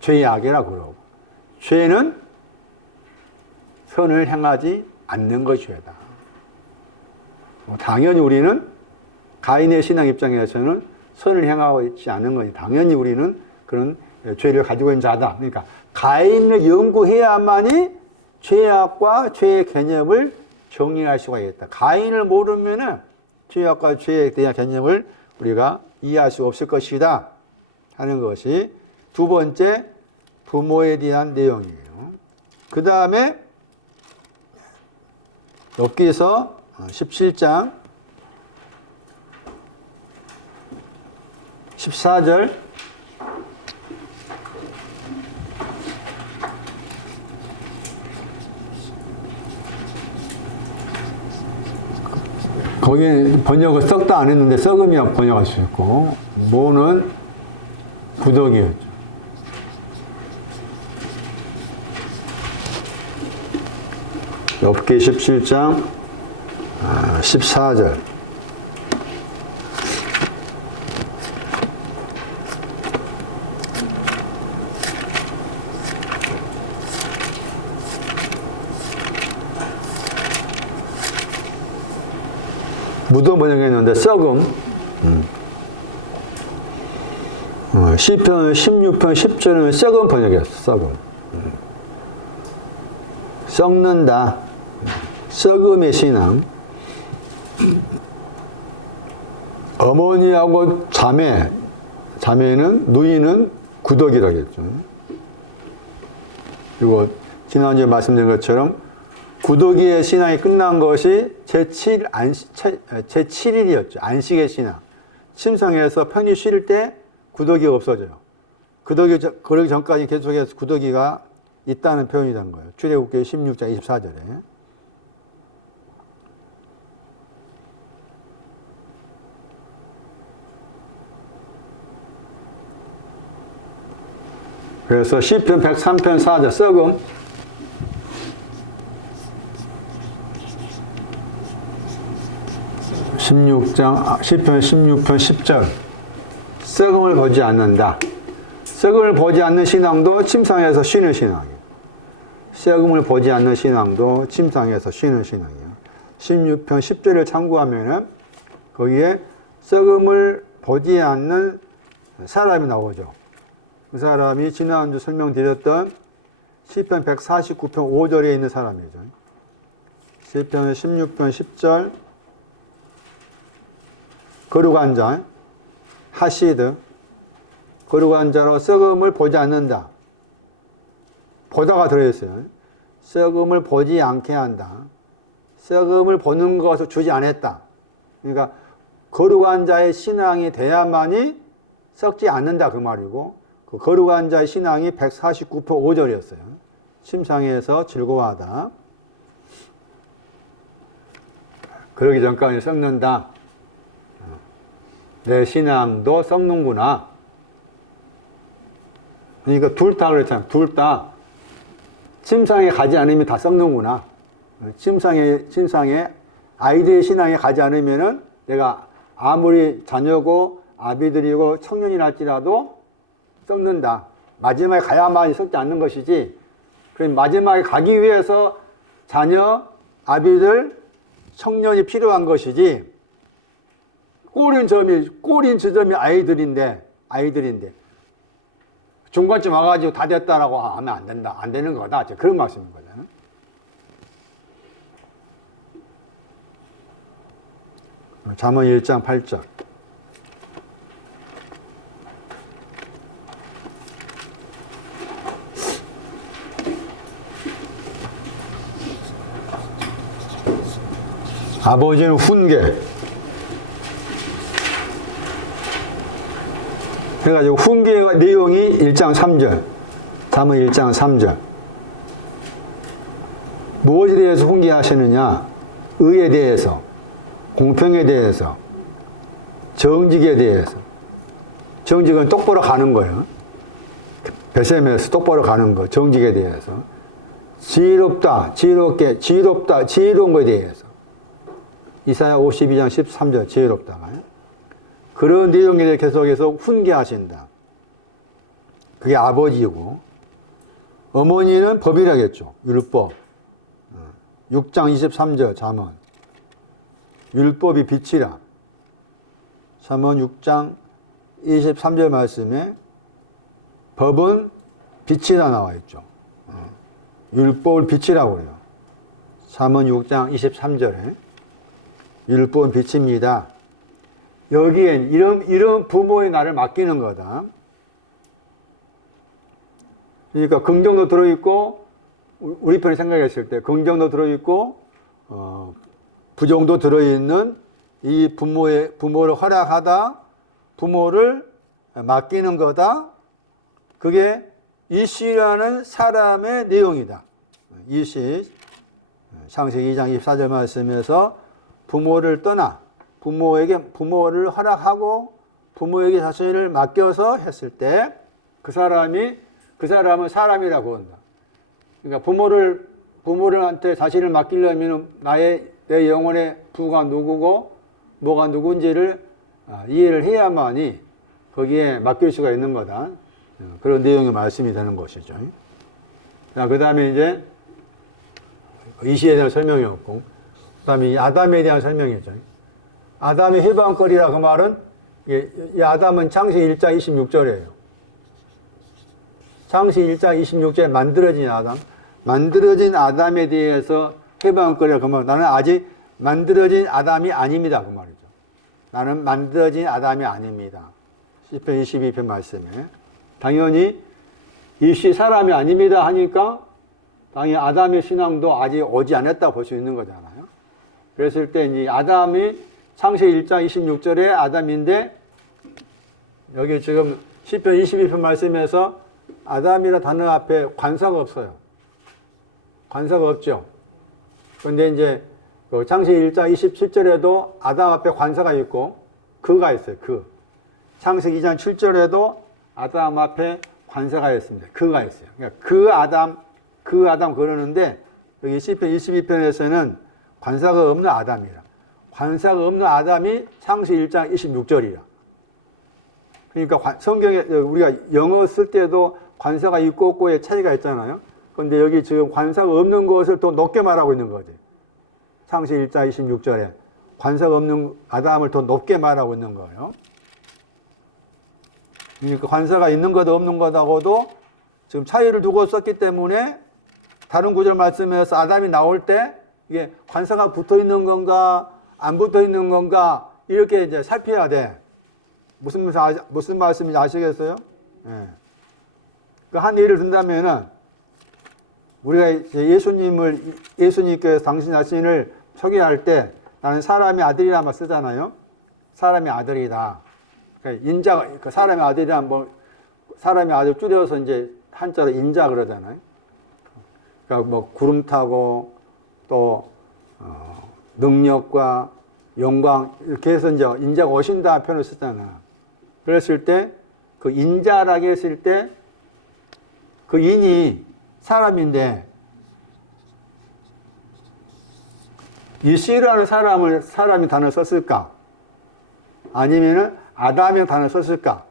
죄악이라고 그러고, 죄는 선을 행하지 않는 것이 죄다. 당연히 우리는 가인의 신앙 입장에서는 선을 행하고 있지 않은 거니 당연히 우리는 그런 죄를 가지고 있는 자다. 그러니까 가인을 연구해야만이 죄악과 죄의 개념을 정리할 수가 있다. 가인을 모르면은 죄악과 죄에 대한 개념을 우리가 이해할 수 없을 것이다 하는 것이 두 번째 부모에 대한 내용이에요. 그 다음에 욥기서 17장 14절 거기 번역을 썩다 안 했는데 썩으면 번역할 수 있고, 모는 구더기였죠. 욥기 17장 14절 무덤 번역했는데 썩음. 시편 16편 10절은 썩음 번역했어. 썩음. 썩는다. 썩음의 신앙. 어머니하고 자매는 누이는 구더기라겠죠. 그리고 지난주에 말씀드린 것처럼 구더기의 신앙이 끝난 것이 제7일이었죠. 안식의 신앙. 침상에서 편히 쉴 때 구더기가 없어져요. 그러기 전까지 계속해서 구더기가 있다는 표현이 된 거예요. 출애굽기 16장 24절에. 그래서 시편 103편 4절 썩음. 시편 16편 10절 썩음을 보지 않는다. 썩음을 보지 않는 신앙도 침상에서 쉬는 신앙이에요. 썩음을 보지 않는 신앙도 침상에서 쉬는 신앙이에요. 16편 10절을 참고하면은 거기에 썩음을 보지 않는 사람이 나오죠. 그 사람이 지난주 설명드렸던 시편 149편 5절에 있는 사람이죠. 시편 16편 10절 거룩한 자, 하시드, 거룩한 자로 썩음을 보지 않는다. 보다가 들어있어요. 썩음을 보지 않게 한다. 썩음을 보는 것을 주지 않았다. 그러니까 거룩한 자의 신앙이 돼야만이 썩지 않는다 그 말이고, 그 거룩한 자의 신앙이 149편 5절이었어요. 침상에서 즐거워하다. 그러기 전까지 썩는다. 내 신앙도 썩는구나. 그러니까 둘 다 그렇잖아요. 둘 다 침상에 가지 않으면 다 썩는구나. 침상에 아이들의 신앙에 가지 않으면은 내가 아무리 자녀고 아비들이고 청년이라 할지라도 썩는다. 마지막에 가야만이 썩지 않는 것이지. 그럼 마지막에 가기 위해서 자녀, 아비들, 청년이 필요한 것이지. 꼬린 지점이 아이들인데 중간쯤 와가지고 다 됐다라고 하면 안 된다. 안 되는 거다. 그런 말씀인 거잖아요. 잠언 1장 8절. 아버지는 훈계. 그래가지고 훈계 내용이 1장 3절. 잠언 1장 3절. 무엇에 대해서 훈계하시느냐? 의에 대해서, 공평에 대해서, 정직에 대해서. 정직은 똑바로 가는 거예요. 배셈에서 똑바로 가는 거. 정직에 대해서. 지혜롭다, 지혜로운 거에 대해서. 이사야 52장 13절 지혜롭다가. 그런 내용에 대해 계속해서 훈계하신다. 그게 아버지이고, 어머니는 법이라겠죠. 율법. 6장 23절 잠언. 율법이 빛이라. 잠언 6장 23절 말씀에 법은 빛이라 나와 있죠. 율법을 빛이라고 그래요. 잠언 6장 23절에 율법은 빛입니다. 여기엔 이런 부모의 나를 맡기는 거다. 그러니까 긍정도 들어있고, 우리 편에 생각했을 때 긍정도 들어있고, 부정도 들어있는 이 부모를 허락하다, 부모를 맡기는 거다. 그게 이시라는 사람의 내용이다. 이시, 창세기 2장 24절 말씀에서 부모를 떠나 부모를 허락하고 부모에게 자신을 맡겨서 했을 때 그 사람은 사람이라고 한다. 그러니까 부모들한테 자신을 맡기려면 내 영혼의 부가 누구고 뭐가 누군지를 이해를 해야만이 거기에 맡길 수가 있는 거다. 그런 내용의 말씀이 되는 것이죠. 자, 그 다음에 이제 이시에 대한 설명이었고, 그 다음에 아담에 대한 설명이죠. 아담의 해방거리라 그 말은 이 아담은 창세 1장 26절이에요. 창세 1장 26절에 만들어진 아담, 만들어진 아담에 대해서 해방거리라 그 말, 나는 아직 만들어진 아담이 아닙니다 그 말이죠. 나는 만들어진 아담이 아닙니다. 시편 22편 말씀에 당연히 이 사람이 아닙니다 하니까 당연히 아담의 신앙도 아직 오지 않았다 볼 수 있는 거잖아요. 그랬을 때 이 아담이 창세 1장 26절에 아담인데 여기 지금 시편 22편 말씀에서 아담이라 단어 앞에 관사가 없어요. 관사가 없죠. 그런데 이제 창세 1장 27절에도 아담 앞에 관사가 있고 그가 있어요. 그. 창세 2장 7절에도 아담 앞에 관사가 있습니다. 그가 있어요. 그러니까 그 아담 그러는데 여기 시편 22편에서는 관사가 없는 아담이라. 관사가 없는 아담이 창세 1장 26절이라. 그러니까 성경에 우리가 영어 쓸 때도 관사가 있고 없고의 차이가 있잖아요. 그런데 여기 지금 관사가 없는 것을 더 높게 말하고 있는 거지. 창세 1장 26절에 관사가 없는 아담을 더 높게 말하고 있는 거예요. 그러니까 관사가 있는 것 없는 것하고도 지금 차이를 두고 썼기 때문에 다른 구절 말씀에서 아담이 나올 때 이게 관사가 붙어 있는 건가 안 붙어 있는 건가 이렇게 이제 살펴야 돼. 무슨 말씀인지 아시겠어요? 예. 그 한 예를 든다면은 우리가 예수님께서 당신 자신을 소개할 때 나는 사람의 아들이라 말 쓰잖아요. 사람의 아들이다. 인자, 사람의 아들이란 사람의 아들 줄여서 이제 한자로 인자 그러잖아요. 그러니까 뭐 구름 타고 또 능력과 영광 이렇게 해서 이제 인자가 오신다 표현을 쓰잖아. 그랬을 때 그 인자라고 했을 때 그 인이 사람인데 이시라는 사람이 단어를 썼을까? 아니면은 아담의 단어를 썼을까?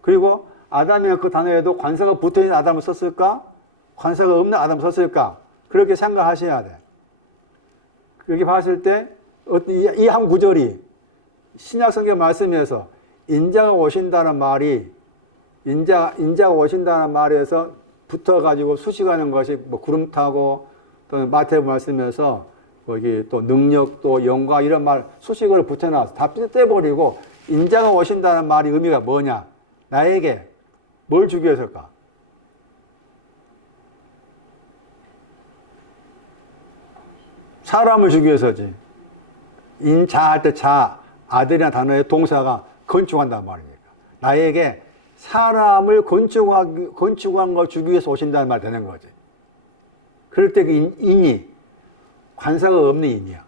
그리고 아담의 그 단어에도 관사가 붙어있는 아담을 썼을까? 관사가 없는 아담을 썼을까? 그렇게 생각하셔야 돼. 그렇게 봤을 때 이 한 구절이 신약 성경 말씀에서 인자가 오신다는 말이 인자가 오신다는 말에서 붙어가지고 수식하는 것이 뭐 구름 타고 또는 마태복음 말씀에서 거기 또 능력 또 영광 이런 말 수식을 붙여놔서 다 떼버리고 인자가 오신다는 말이 의미가 뭐냐? 나에게 뭘 주기 위해서일까? 사람을 주기 위해서지. 인자할 때 자, 아들이라는 단어의 동사가 건축한단 말입니다. 나에게 사람을 건축한 걸 주기 위해서 오신다는 말이 되는 거지. 그럴 때 그 인이 관사가 없는 인이야.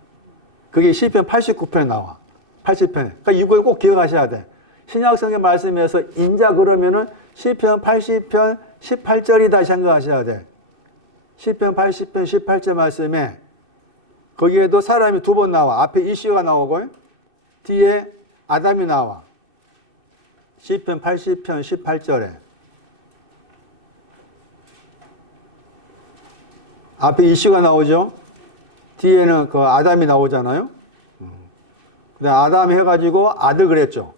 그게 시편 89편에 나와. 80편에. 그러니까 이걸 꼭 기억하셔야 돼. 신약성경 말씀에서 인자 그러면은 시편 80편 18절이다 생각하셔야 돼. 시편 80편 18절 말씀에 거기에도 사람이 두 번 나와. 앞에 이슈가 나오고 뒤에 아담이 나와. 시편 80편 18절에 앞에 이슈가 나오죠. 뒤에는 그 아담이 나오잖아요. 근데 아담이 해가지고 아들 그랬죠.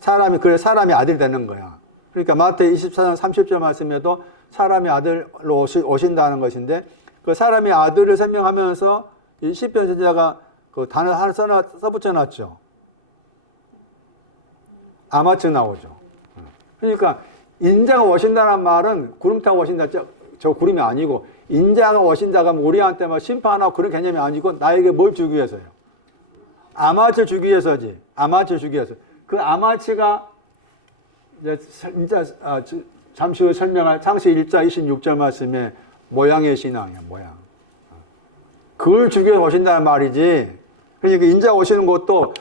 사람이 아들이 되는 거야. 그러니까 마태 24장 30절 말씀에도 사람이 아들로 오신다는 것인데 그 사람이 아들을 설명하면서 이 시편 저자가 그 단어 하나 써붙여놨죠. 아마츠 나오죠. 그러니까 인자가 오신다는 말은 구름 타고 오신다. 저 구름이 아니고 인자가 오신다가 우리한테 막 심판하고 그런 개념이 아니고 나에게 뭘 주기 위해서요? 아마츠 주기 위해서지. 아마츠 주기 위해서. 그 아마츠가 이제 진짜 잠시 후에 설명할 창세 1장 26절 말씀에 모양의 신앙이야. 모양. 그걸 주기 위해서 오신다는 말이지. 그러니까 인자가 오시는 것도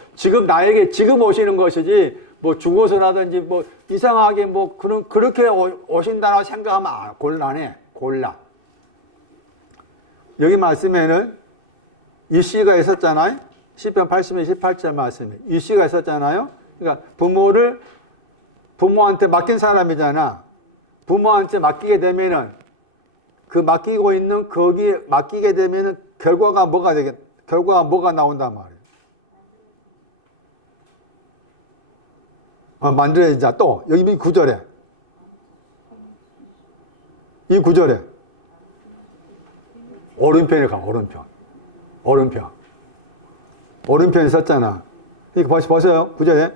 나에게 지금 오시는 것이지 뭐 죽어서라든지 뭐 이상하게 뭐 그렇게 오신다라고 생각하면 곤란해. 골라. 여기 말씀에는 이씨가 있었잖아요. 시편 80편 18절 말씀에 이씨가 있었잖아요. 그러니까 부모한테 맡긴 사람이잖아. 부모한테 맡기게 되면은 그 맡기고 있는 거기에 맡기게 되면은 결과가 뭐가 결과가 뭐가 나온단 말이에요. 만들어야지. 자, 또 여기 이 구절에 오른편에 가. 오른편에 썼잖아. 이거 보세요. 구절에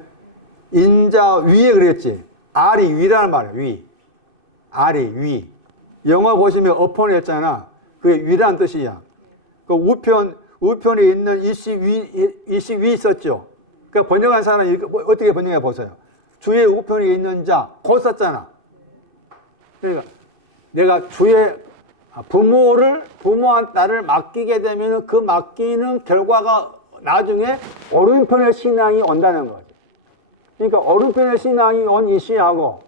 인자 위에 그랬지. R이 위라는 말이야. 위. R이 위. 영어 보시면 upon 했잖아. 그게 위라는 뜻이야. 그 우편에 있는 이시 위 있었죠. 그러니까 번역한 사람이 어떻게 번역해 보세요. 주의 우편에 있는 자, 곧 썼잖아. 그러니까 내가 부모한 딸을 맡기게 되면 그 맡기는 결과가 나중에 오른편의 신앙이 온다는 거지. 그러니까 오른편의 신앙이 온 이시하고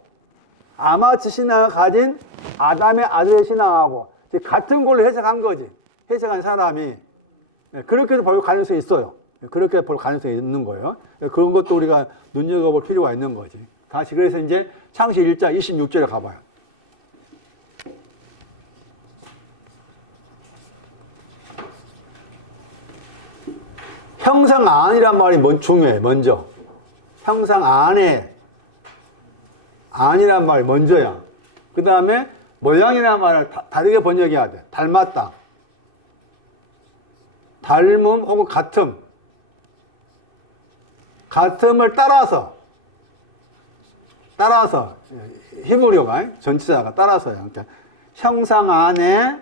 아마츠 신앙을 가진 아담의 아들의 신앙하고 같은 걸로 해석한 거지. 해석한 사람이. 그렇게도 볼 가능성이 있어요. 그렇게 볼 가능성이 있는 거예요. 그런 것도 우리가 눈여겨볼 필요가 있는 거지. 다시 그래서 이제 창세기 1장 26절에 가봐요. 형상 안이란 말이 중요해. 먼저 형상 안이란 말이 먼저야. 그 다음에 모양이란 말을 다르게 번역해야 돼. 닮았다, 닮음 혹은 같음을 따라서 히브리어가 전치사가 따라서요. 그러니까 형상 안에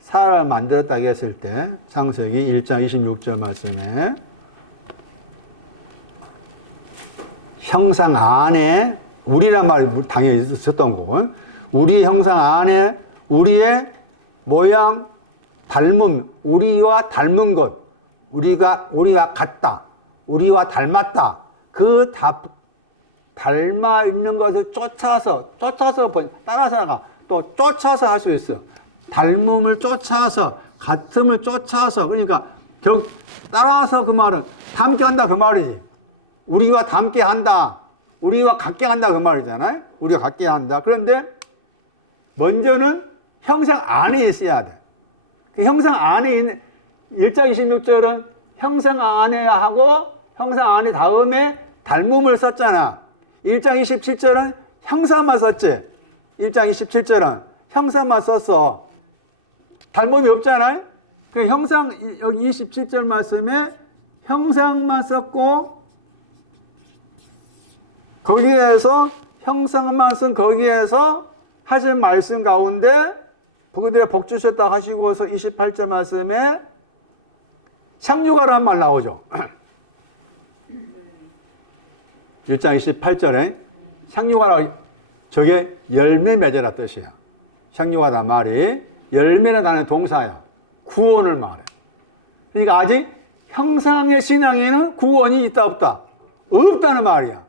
사람을 만들었다고 했을 때 창세기 1장 26절 말씀에 형상 안에 우리란 말이 당연히 있었던 거고 우리 형상 안에 우리의 모양 닮음 우리와 닮은 것 우리가 같다 우리와 닮았다 그 닮아 있는 것을 쫓아서 따라서 나가 또 쫓아서 할 수 있어. 닮음을 쫓아서 같음을 쫓아서 그러니까 따라서 그 말은 닮게 한다 그 말이지. 우리와 닮게 한다 우리와 같게 한다 그 말이잖아요. 우리가 같게 한다. 그런데 먼저는 형상 안에 있어야 돼. 그 형상 안에 있는 1장 26절은 형상 안에 하고 형상 안에 다음에 닮음을 썼잖아. 1장 27절은 형상만 썼지. 1장 27절은 형상만 썼어. 닮음이 없잖아요. 그 형상 여기 27절 말씀에 형상만 썼고 거기에서 형상만 쓴 거기에서 하신 말씀 가운데 그들의 복 주셨다 하시고서 28절 말씀에 상류가라는 말 나오죠. 1장 28절에 상류가라 저게 열매 맺어라 뜻이야. 상류가다 말이 열매라는 단어의 동사야. 구원을 말해. 그러니까 아직 형상의 신앙에는 구원이 있다 없다? 없다는 말이야.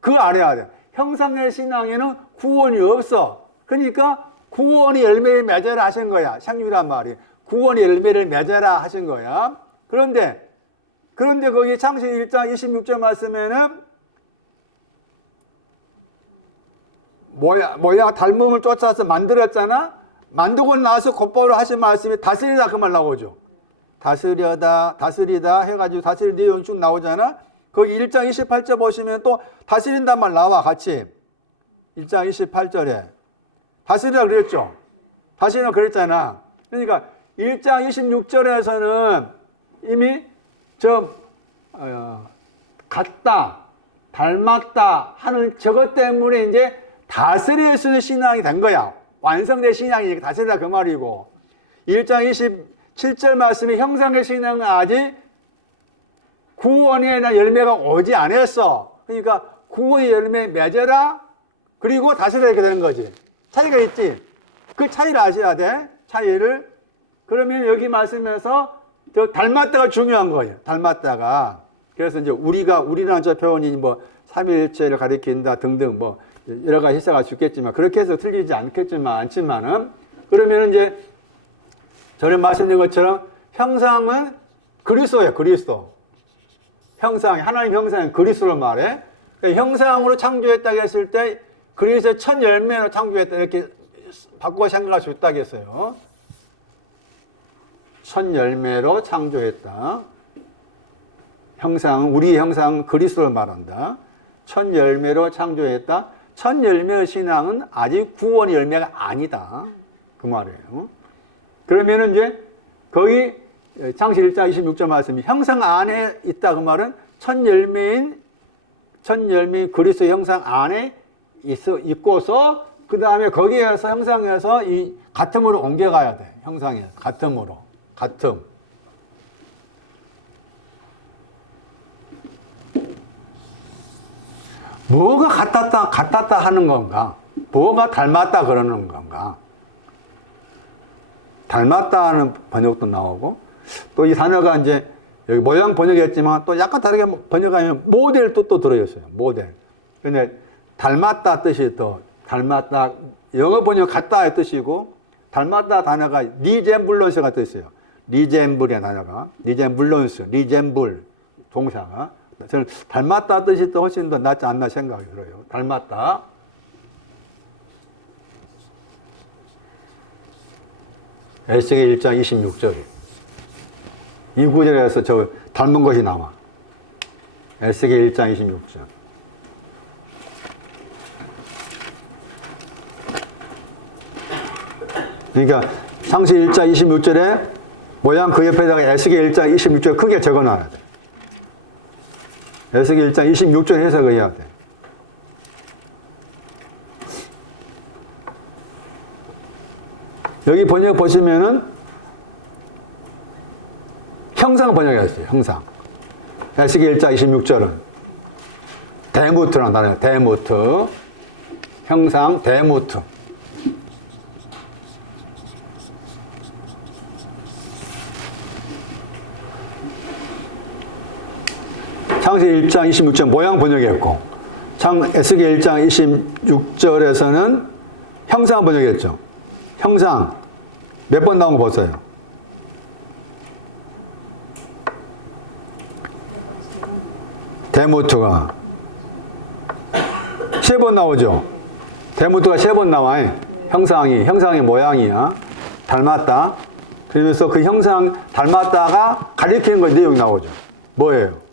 그걸 알아야 돼. 형상의 신앙에는 구원이 없어. 그러니까 구원이 열매를 맺어라 하신 거야. 상류란 말이. 구원이 열매를 맺어라 하신 거야. 그런데 거기 창세기 1장 26절 말씀에는 뭐야 닮음을 쫓아서 만들었잖아. 만들고 나서 곧바로 하신 말씀이 다스리다 그 말 나오죠. 다스리다 해가지고 다스릴 내용 쭉 나오잖아. 거기 1장 28절 보시면 또 다스린단 말 나와 같이. 1장 28절에 다스리라 그랬죠. 다스리라 그랬잖아. 그러니까 1장 26절에서는 이미 같다, 닮았다 하는 저것 때문에 이제 다스릴 수 있는 신앙이 된 거야. 완성된 신앙이 다스리다 그 말이고 1장 27절 말씀이 형상의 신앙은 아직 구원의 열매가 오지 않았어. 그러니까 구원의 열매 맺어라 그리고 다스려야 되는 거지. 차이가 있지. 그 차이를 아셔야 돼. 차이를. 그러면 여기 말씀에서 저 닮았다가 중요한 거예요. 닮았다가. 그래서 이제 우리라는 저 표현이 뭐 삼위일체를 가리킨다 등등 뭐 여러 가지 해석할 수 있겠지만 그렇게 해서 틀리지 않지만은 그러면 이제 전에 말씀드린 것처럼 형상은 그리스도예요. 그리스도. 형상, 하나님 형상은 그리스도를 말해. 그러니까 형상으로 창조했다고 했을 때 그리스도의 첫 열매로 창조했다 이렇게 바꾸어 생각할 수 있다고 했어요. 첫 열매로 창조했다. 형상, 우리 형상 그리스도를 말한다. 첫 열매로 창조했다. 첫 열매의 신앙은 아직 구원의 열매가 아니다. 그 말이에요. 그러면은 이제 거기 창세 1장 26절 말씀이 형상 안에 있다. 그 말은 첫 열매인 그리스도 형상 안에 있고서 그 다음에 거기에서 형상에서 이 같음으로 옮겨가야 돼. 형상에서 같음으로. 같음. 뭐가 같았다 하는 건가? 뭐가 닮았다 그러는 건가? 닮았다 하는 번역도 나오고, 또 이 단어가 이제 여기 모양 번역했지만 또 약간 다르게 번역하면 모델 뜻도 들어있어요. 모델. 근데 닮았다 뜻이 또 닮았다, 영어 번역 같다의 뜻이고, 닮았다 단어가 리젠블런스가 뜻이에요. 리젠블의 단어가. 리젠블, 동사가. 저는 닮았다 뜻이 또 훨씬 더 낫지 않나 생각이 들어요. 닮았다. 에스겔 1장 26절. 이 구절에서 저 닮은 것이 나와. 에스겔 1장 26절. 그러니까 창세 1장 26절에 모양 그 옆에다가 에스겔 1장 26절 크게 적어놔야 돼. 에스겔 1장 26절 해석을 해야 돼. 여기 번역 보시면은 형상 번역했어요. 형상. 에스겔 1장 26절은 데무트라는 단어예요. 데무트. 형상 데무트. 창세 1장 26절 모양 번역했고, 에스겔 1장 26절에서는 형상 번역했죠. 형상 몇 번 나온 거 보세요. 데무트가 3번 나오죠. 데무트가 3번 나와. 형상의 모양이야. 닮았다. 그러면서 그 형상 닮았다가 가리키는 거 내용이 나오죠. 뭐예요?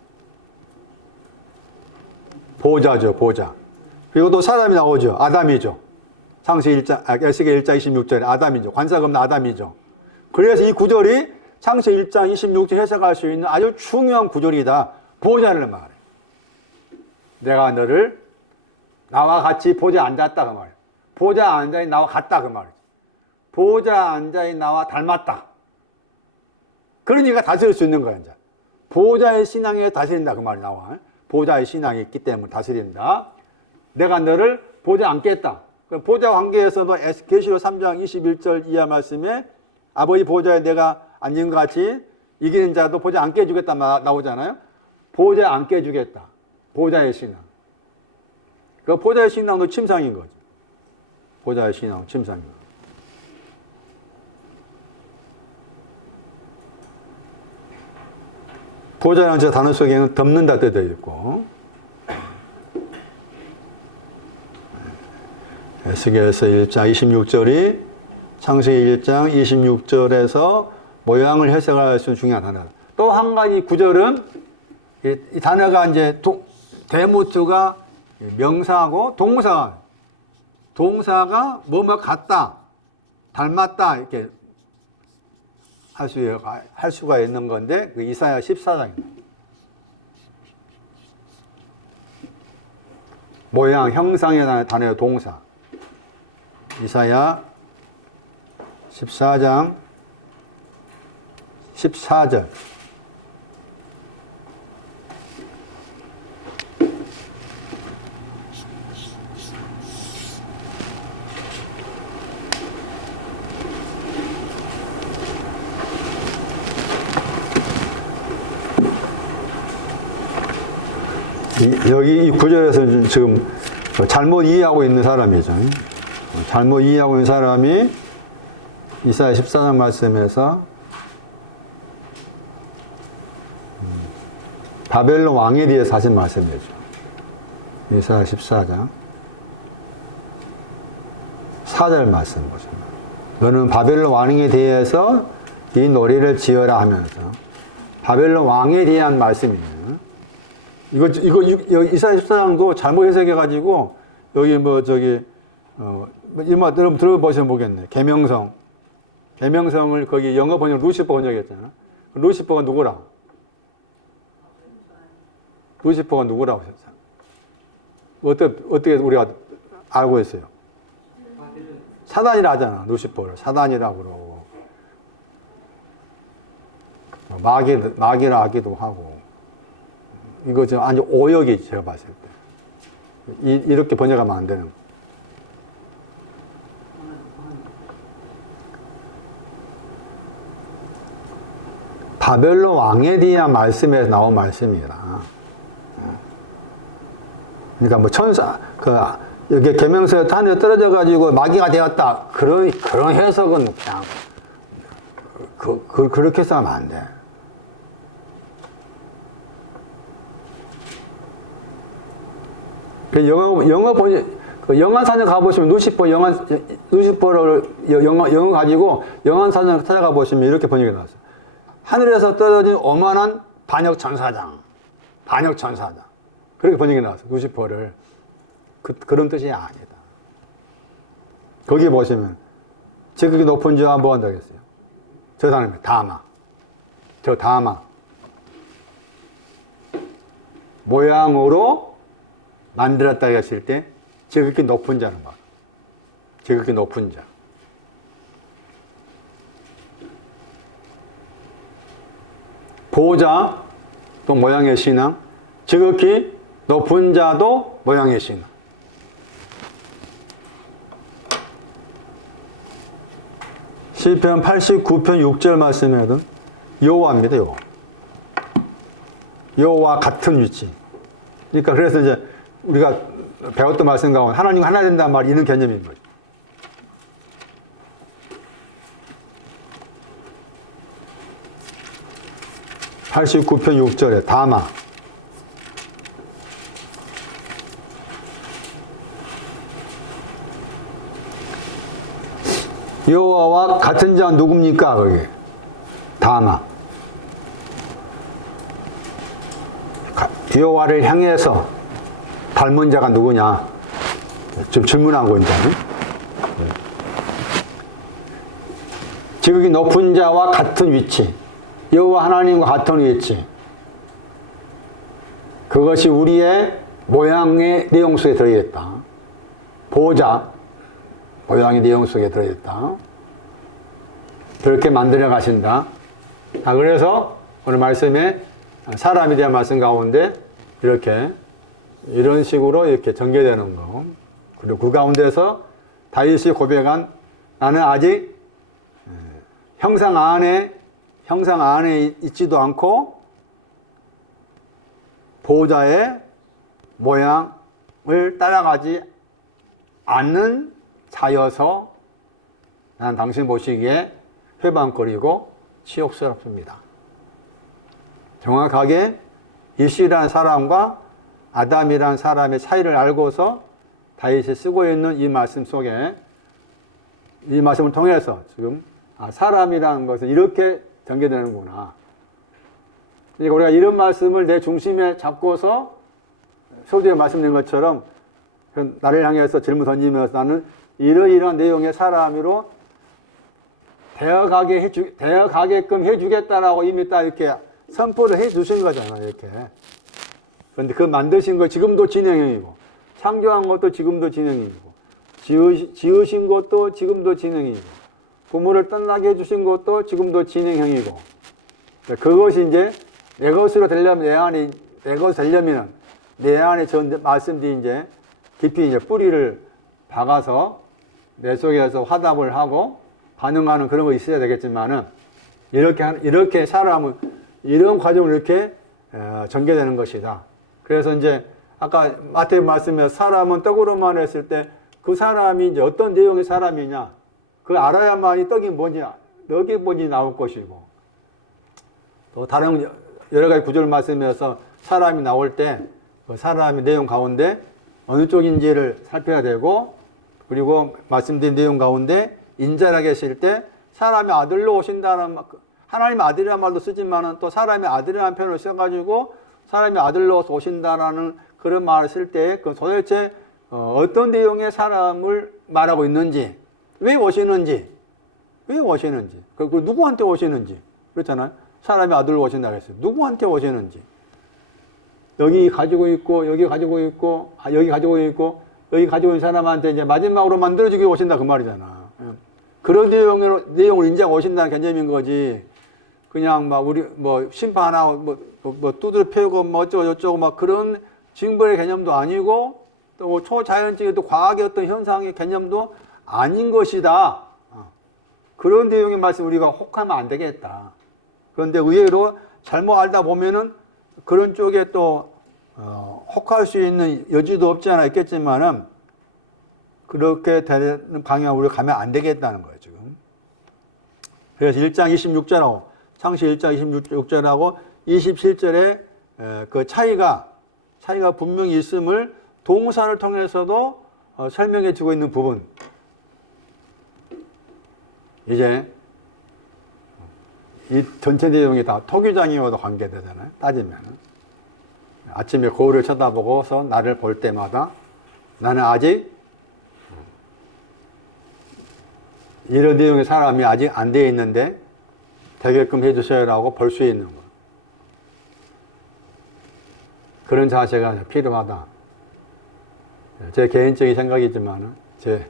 보좌죠, 보좌. 그리고 또 사람이 나오죠. 아담이죠. 에스겔 1장 26절에 아담이죠. 관사가 없는 아담이죠. 그래서 이 구절이 창세 1장 26절 해석할 수 있는 아주 중요한 구절이다. 보좌를 말해. 내가 너를 나와 같이 보좌에 앉았다 그 말이야. 보좌에 앉아있는 나와 같다 그 말이야. 보좌에 앉아있는 나와 닮았다. 그러니까 다스릴 수 있는 거야 이제. 보좌의 신앙에 다스린다 그 말이 나와. 보좌의 신앙이 있기 때문에 다스린다. 내가 너를 보좌에 앉겠다. 보좌 관계에서도 계시록 3장 21절 이하 말씀에 아버지 보좌에 내가 앉은 것 같이 이기는 자도 보좌에 앉게 해주겠다 나오잖아요. 보좌에 앉게 해주겠다. 보좌의 신앙. 그 보좌의 신앙도 침상인 거죠. 보좌의 신앙은 침상인 거죠. 보좌라는 저 단어 속에는 덮는다 뜻도 있고, 에스겔서 1장 26절이 창세기 1장 26절에서 모양을 해석할 수 있는 중요한 단어다. 또 한 가지 구절은 이 단어가 이제 데무트가 명사하고 동사가 뭐뭐 같다, 닮았다 이렇게 할 수가 있는 건데 그 이사야 14장입니다. 모양, 형상에 대한 단어의 동사. 이사야 14장 14절. 여기 이 구절에서 지금 잘못 이해하고 있는 사람이죠. 잘못 이해하고 있는 사람이 이사야 14장 말씀에서 바벨론 왕에 대해서 하신 말씀이죠. 이사야 14장 4절 말씀 보시면 너는 바벨론 왕에 대해서 네 노래를 지어라 하면서 바벨론 왕에 대한 말씀이에요. 이거 이사야 14장도 잘못 해석해가지고 여기 뭐 저기 이마 여러분 들어보시면 보겠네. 계명성을 거기 영어 번역 루시퍼 번역했잖아. 루시퍼가 누구라? 루시퍼가 누구라고 했어요? 어떻게 우리가 알고 있어요? 사단이라 하잖아. 루시퍼를 사단이라고 그러고 마귀라 하기도 하고. 이거 지금 아주 오역이 제가 봤을 때 이렇게 번역하면 안 되는 거예요. 바벨론 왕에 대한 말씀에서 나온 말씀이라. 그러니까 뭐 천사 여기 계명서에 하늘에 떨어져 가지고 마귀가 되었다. 그런 해석은 그냥 그렇게 해석하면 안 돼. 영어 번역, 영한사전 가보시면 루시퍼를 영어 가지고 영한사전 찾아가 보시면 이렇게 번역이 나왔어요. 하늘에서 떨어진 오만한 반역천사장. 그렇게 번역이 나왔어요. 루시퍼를. 그런 뜻이 아니다. 거기 보시면, 지극히 높은 자와 뭐 한다고 했어요? 저 사람이 다마. 모양으로 만들었다고 했을 때, 지극히 높은 자는 말. 지극히 높은 자. 보호자, 또 모양의 신앙. 지극히 높은 자도 모양의 신앙. 시편 89편 6절 말씀에는 여호와입니다. 여호와 같은 위치. 그러니까 그래서 이제 우리가 배웠던 말씀 가운데 하나님과 하나 된다는 말이 이런 개념인 거죠. (89편 6절에) 다마. 여호와와 같은 자는 누굽니까? 거기 다마. 여호와를 향해서 닮은 자가 누구냐? 좀 질문하고 있는. 지극히 높은 자와 같은 위치. 여호와 하나님과 같은 위치. 그것이 우리의 모양의 내용 속에 들어있다. 보호자 모양의 내용 속에 들어있다. 그렇게 만들어 가신다. 그래서 오늘 말씀에 사람에 대한 말씀 가운데 이런 식으로 이렇게 전개되는 거. 그리고 그 가운데서 다윗이 고백한 나는 아직 형상 안에 있지도 않고 보호자의 모양을 따라가지 않는 자여서 나는 당신 보시기에 회방거리고 치욕스럽습니다. 정확하게 이시라는 사람과 아담이라는 사람의 차이를 알고서 다윗이 쓰고 있는 이 말씀 속에 이 말씀을 통해서 지금 사람이라는 것은 이렇게 전개되는구나. 그러니까 우리가 이런 말씀을 내 중심에 잡고서 소주에 말씀드린 것처럼 나를 향해서 질문 던지면서 나는 이러이러한 내용의 사람으로 되어가게끔 해주겠다라고 이미 딱 이렇게 선포를 해주신 거잖아요. 이렇게. 그런데 그 만드신 거 지금도 진행형이고, 창조한 것도 지금도 진행이고, 지으신 것도 지금도 진행이고, 부모를 떠나게 해주신 것도 지금도 진행형이고, 그것이 이제 내 것으로 되려면 내 안에 저 말씀들이 이제 깊이 이제 뿌리를 박아서 내 속에서 화답을 하고 반응하는 그런 거 있어야 되겠지만은 이렇게 사람은 이런 과정을 이렇게 전개되는 것이다. 그래서 이제 아까 마태복음 말씀에 사람은 떡으로만 했을 때 그 사람이 이제 어떤 내용의 사람이냐 그걸 알아야만이 떡이 뭔지 나올 것이고 또 다른 여러 가지 구절 말씀에서 사람이 나올 때 그 사람의 내용 가운데 어느 쪽인지를 살펴야 되고 그리고 말씀드린 내용 가운데 인자라 계실 때 사람의 아들로 오신다는 하나님의 아들이라는 말도 쓰지만은 또 사람의 아들이라는 표현을 써가지고 사람의 아들로 오신다라는 그런 말을 쓸 때 그 도대체 어떤 내용의 사람을 말하고 있는지, 왜 오시는지, 그리고 누구한테 오시는지, 그렇잖아요. 사람의 아들로 오신다고 했어요. 누구한테 오시는지. 여기 가지고 있고, 여기 가지고 있고, 여기 가지고 있고, 여기 가지고 있는 사람한테 이제 마지막으로 만들어주기 오신다 그 말이잖아. 그런 내용을 인정 오신다는 개념인 거지. 그냥 막 우리 뭐 심판하고 뭐 두드려 패고 뭐 어쩌고 저쩌고 막 그런 징벌의 개념도 아니고 또 초자연적인 또 과학의 어떤 현상의 개념도 아닌 것이다. 그런 내용의 말씀 우리가 혹하면 안 되겠다. 그런데 의외로 잘못 알다 보면은 그런 쪽에 또 혹할 수 있는 여지도 없지 않아 있겠지만은 그렇게 되는 방향으로 우리가 가면 안 되겠다는 거예요, 지금. 그래서 1장 26절하고, 창시 1장 26절하고 27절에 그 차이가 분명히 있음을 동사를 통해서도 설명해 주고 있는 부분. 이제 이 전체 내용이 다 토기장이와도 관계되잖아요, 따지면. 아침에 거울을 쳐다보고서 나를 볼 때마다 나는 아직 이런 내용의 사람이 아직 안 되어 있는데 되게끔 해주셔요라고 볼 수 있는 거. 그런 자세가 필요하다. 제 개인적인 생각이지만 제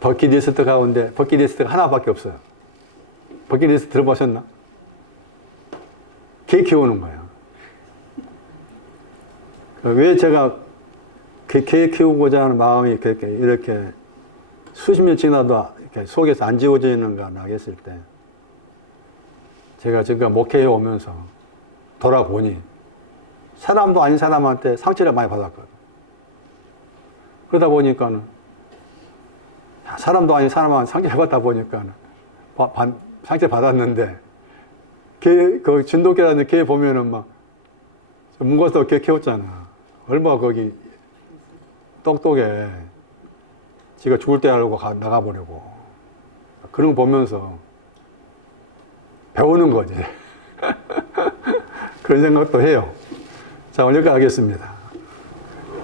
버킷리스트 가운데 버킷리스트가 하나밖에 없어요. 버킷리스트 들어보셨나? 개 키우는 거예요. 왜 제가 개 키우고자 하는 마음이 이렇게 수십 년 지나도 이렇게 속에서 안 지워져 있는가 했을 때 제가 지금 목회해 오면서 돌아보니 사람도 아닌 사람한테 상처를 많이 받았거든. 그러다 보니까는 사람도 아닌 사람한테 상처를 받다 보니까는 상처 받았는데 그 진돗개라는 개 보면은 막 문고서 개 키웠잖아. 얼마나 거기 똑똑해. 지가 죽을 때 알고 나가보려고. 그런 거 보면서 배우는 거지. 그런 생각도 해요. 자, 오늘 여기까지 하겠습니다.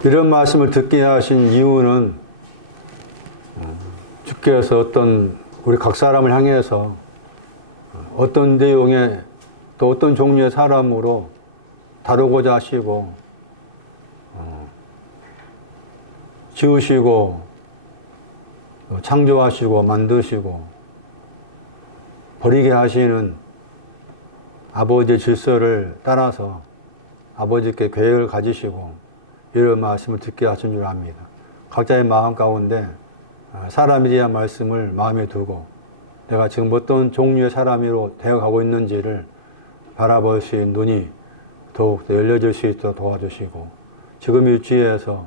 이런 말씀을 듣게 하신 이유는 주께서 어떤 우리 각 사람을 향해서 어떤 내용의 또 어떤 종류의 사람으로 다루고자 하시고 지으시고 창조하시고 만드시고 버리게 하시는 아버지의 질서를 따라서 아버지께 계획을 가지시고 이런 말씀을 듣게 하신 줄 압니다. 각자의 마음 가운데 사람에 대한 말씀을 마음에 두고 내가 지금 어떤 종류의 사람으로 되어가고 있는지를 바라볼 수 있는 눈이 더욱 열려질 수 있도록 도와주시고 지금 위치에서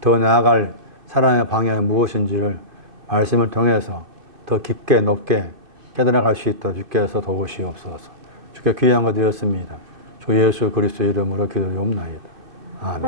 더 나아갈 사랑의 방향이 무엇인지를 말씀을 통해서 더 깊게 높게 깨달아갈 수 있도록 주께서 도우시옵소서. 주께 귀한 거 되었습니다. 주 예수 그리스도 이름으로 기도드리옵나이다. 아멘.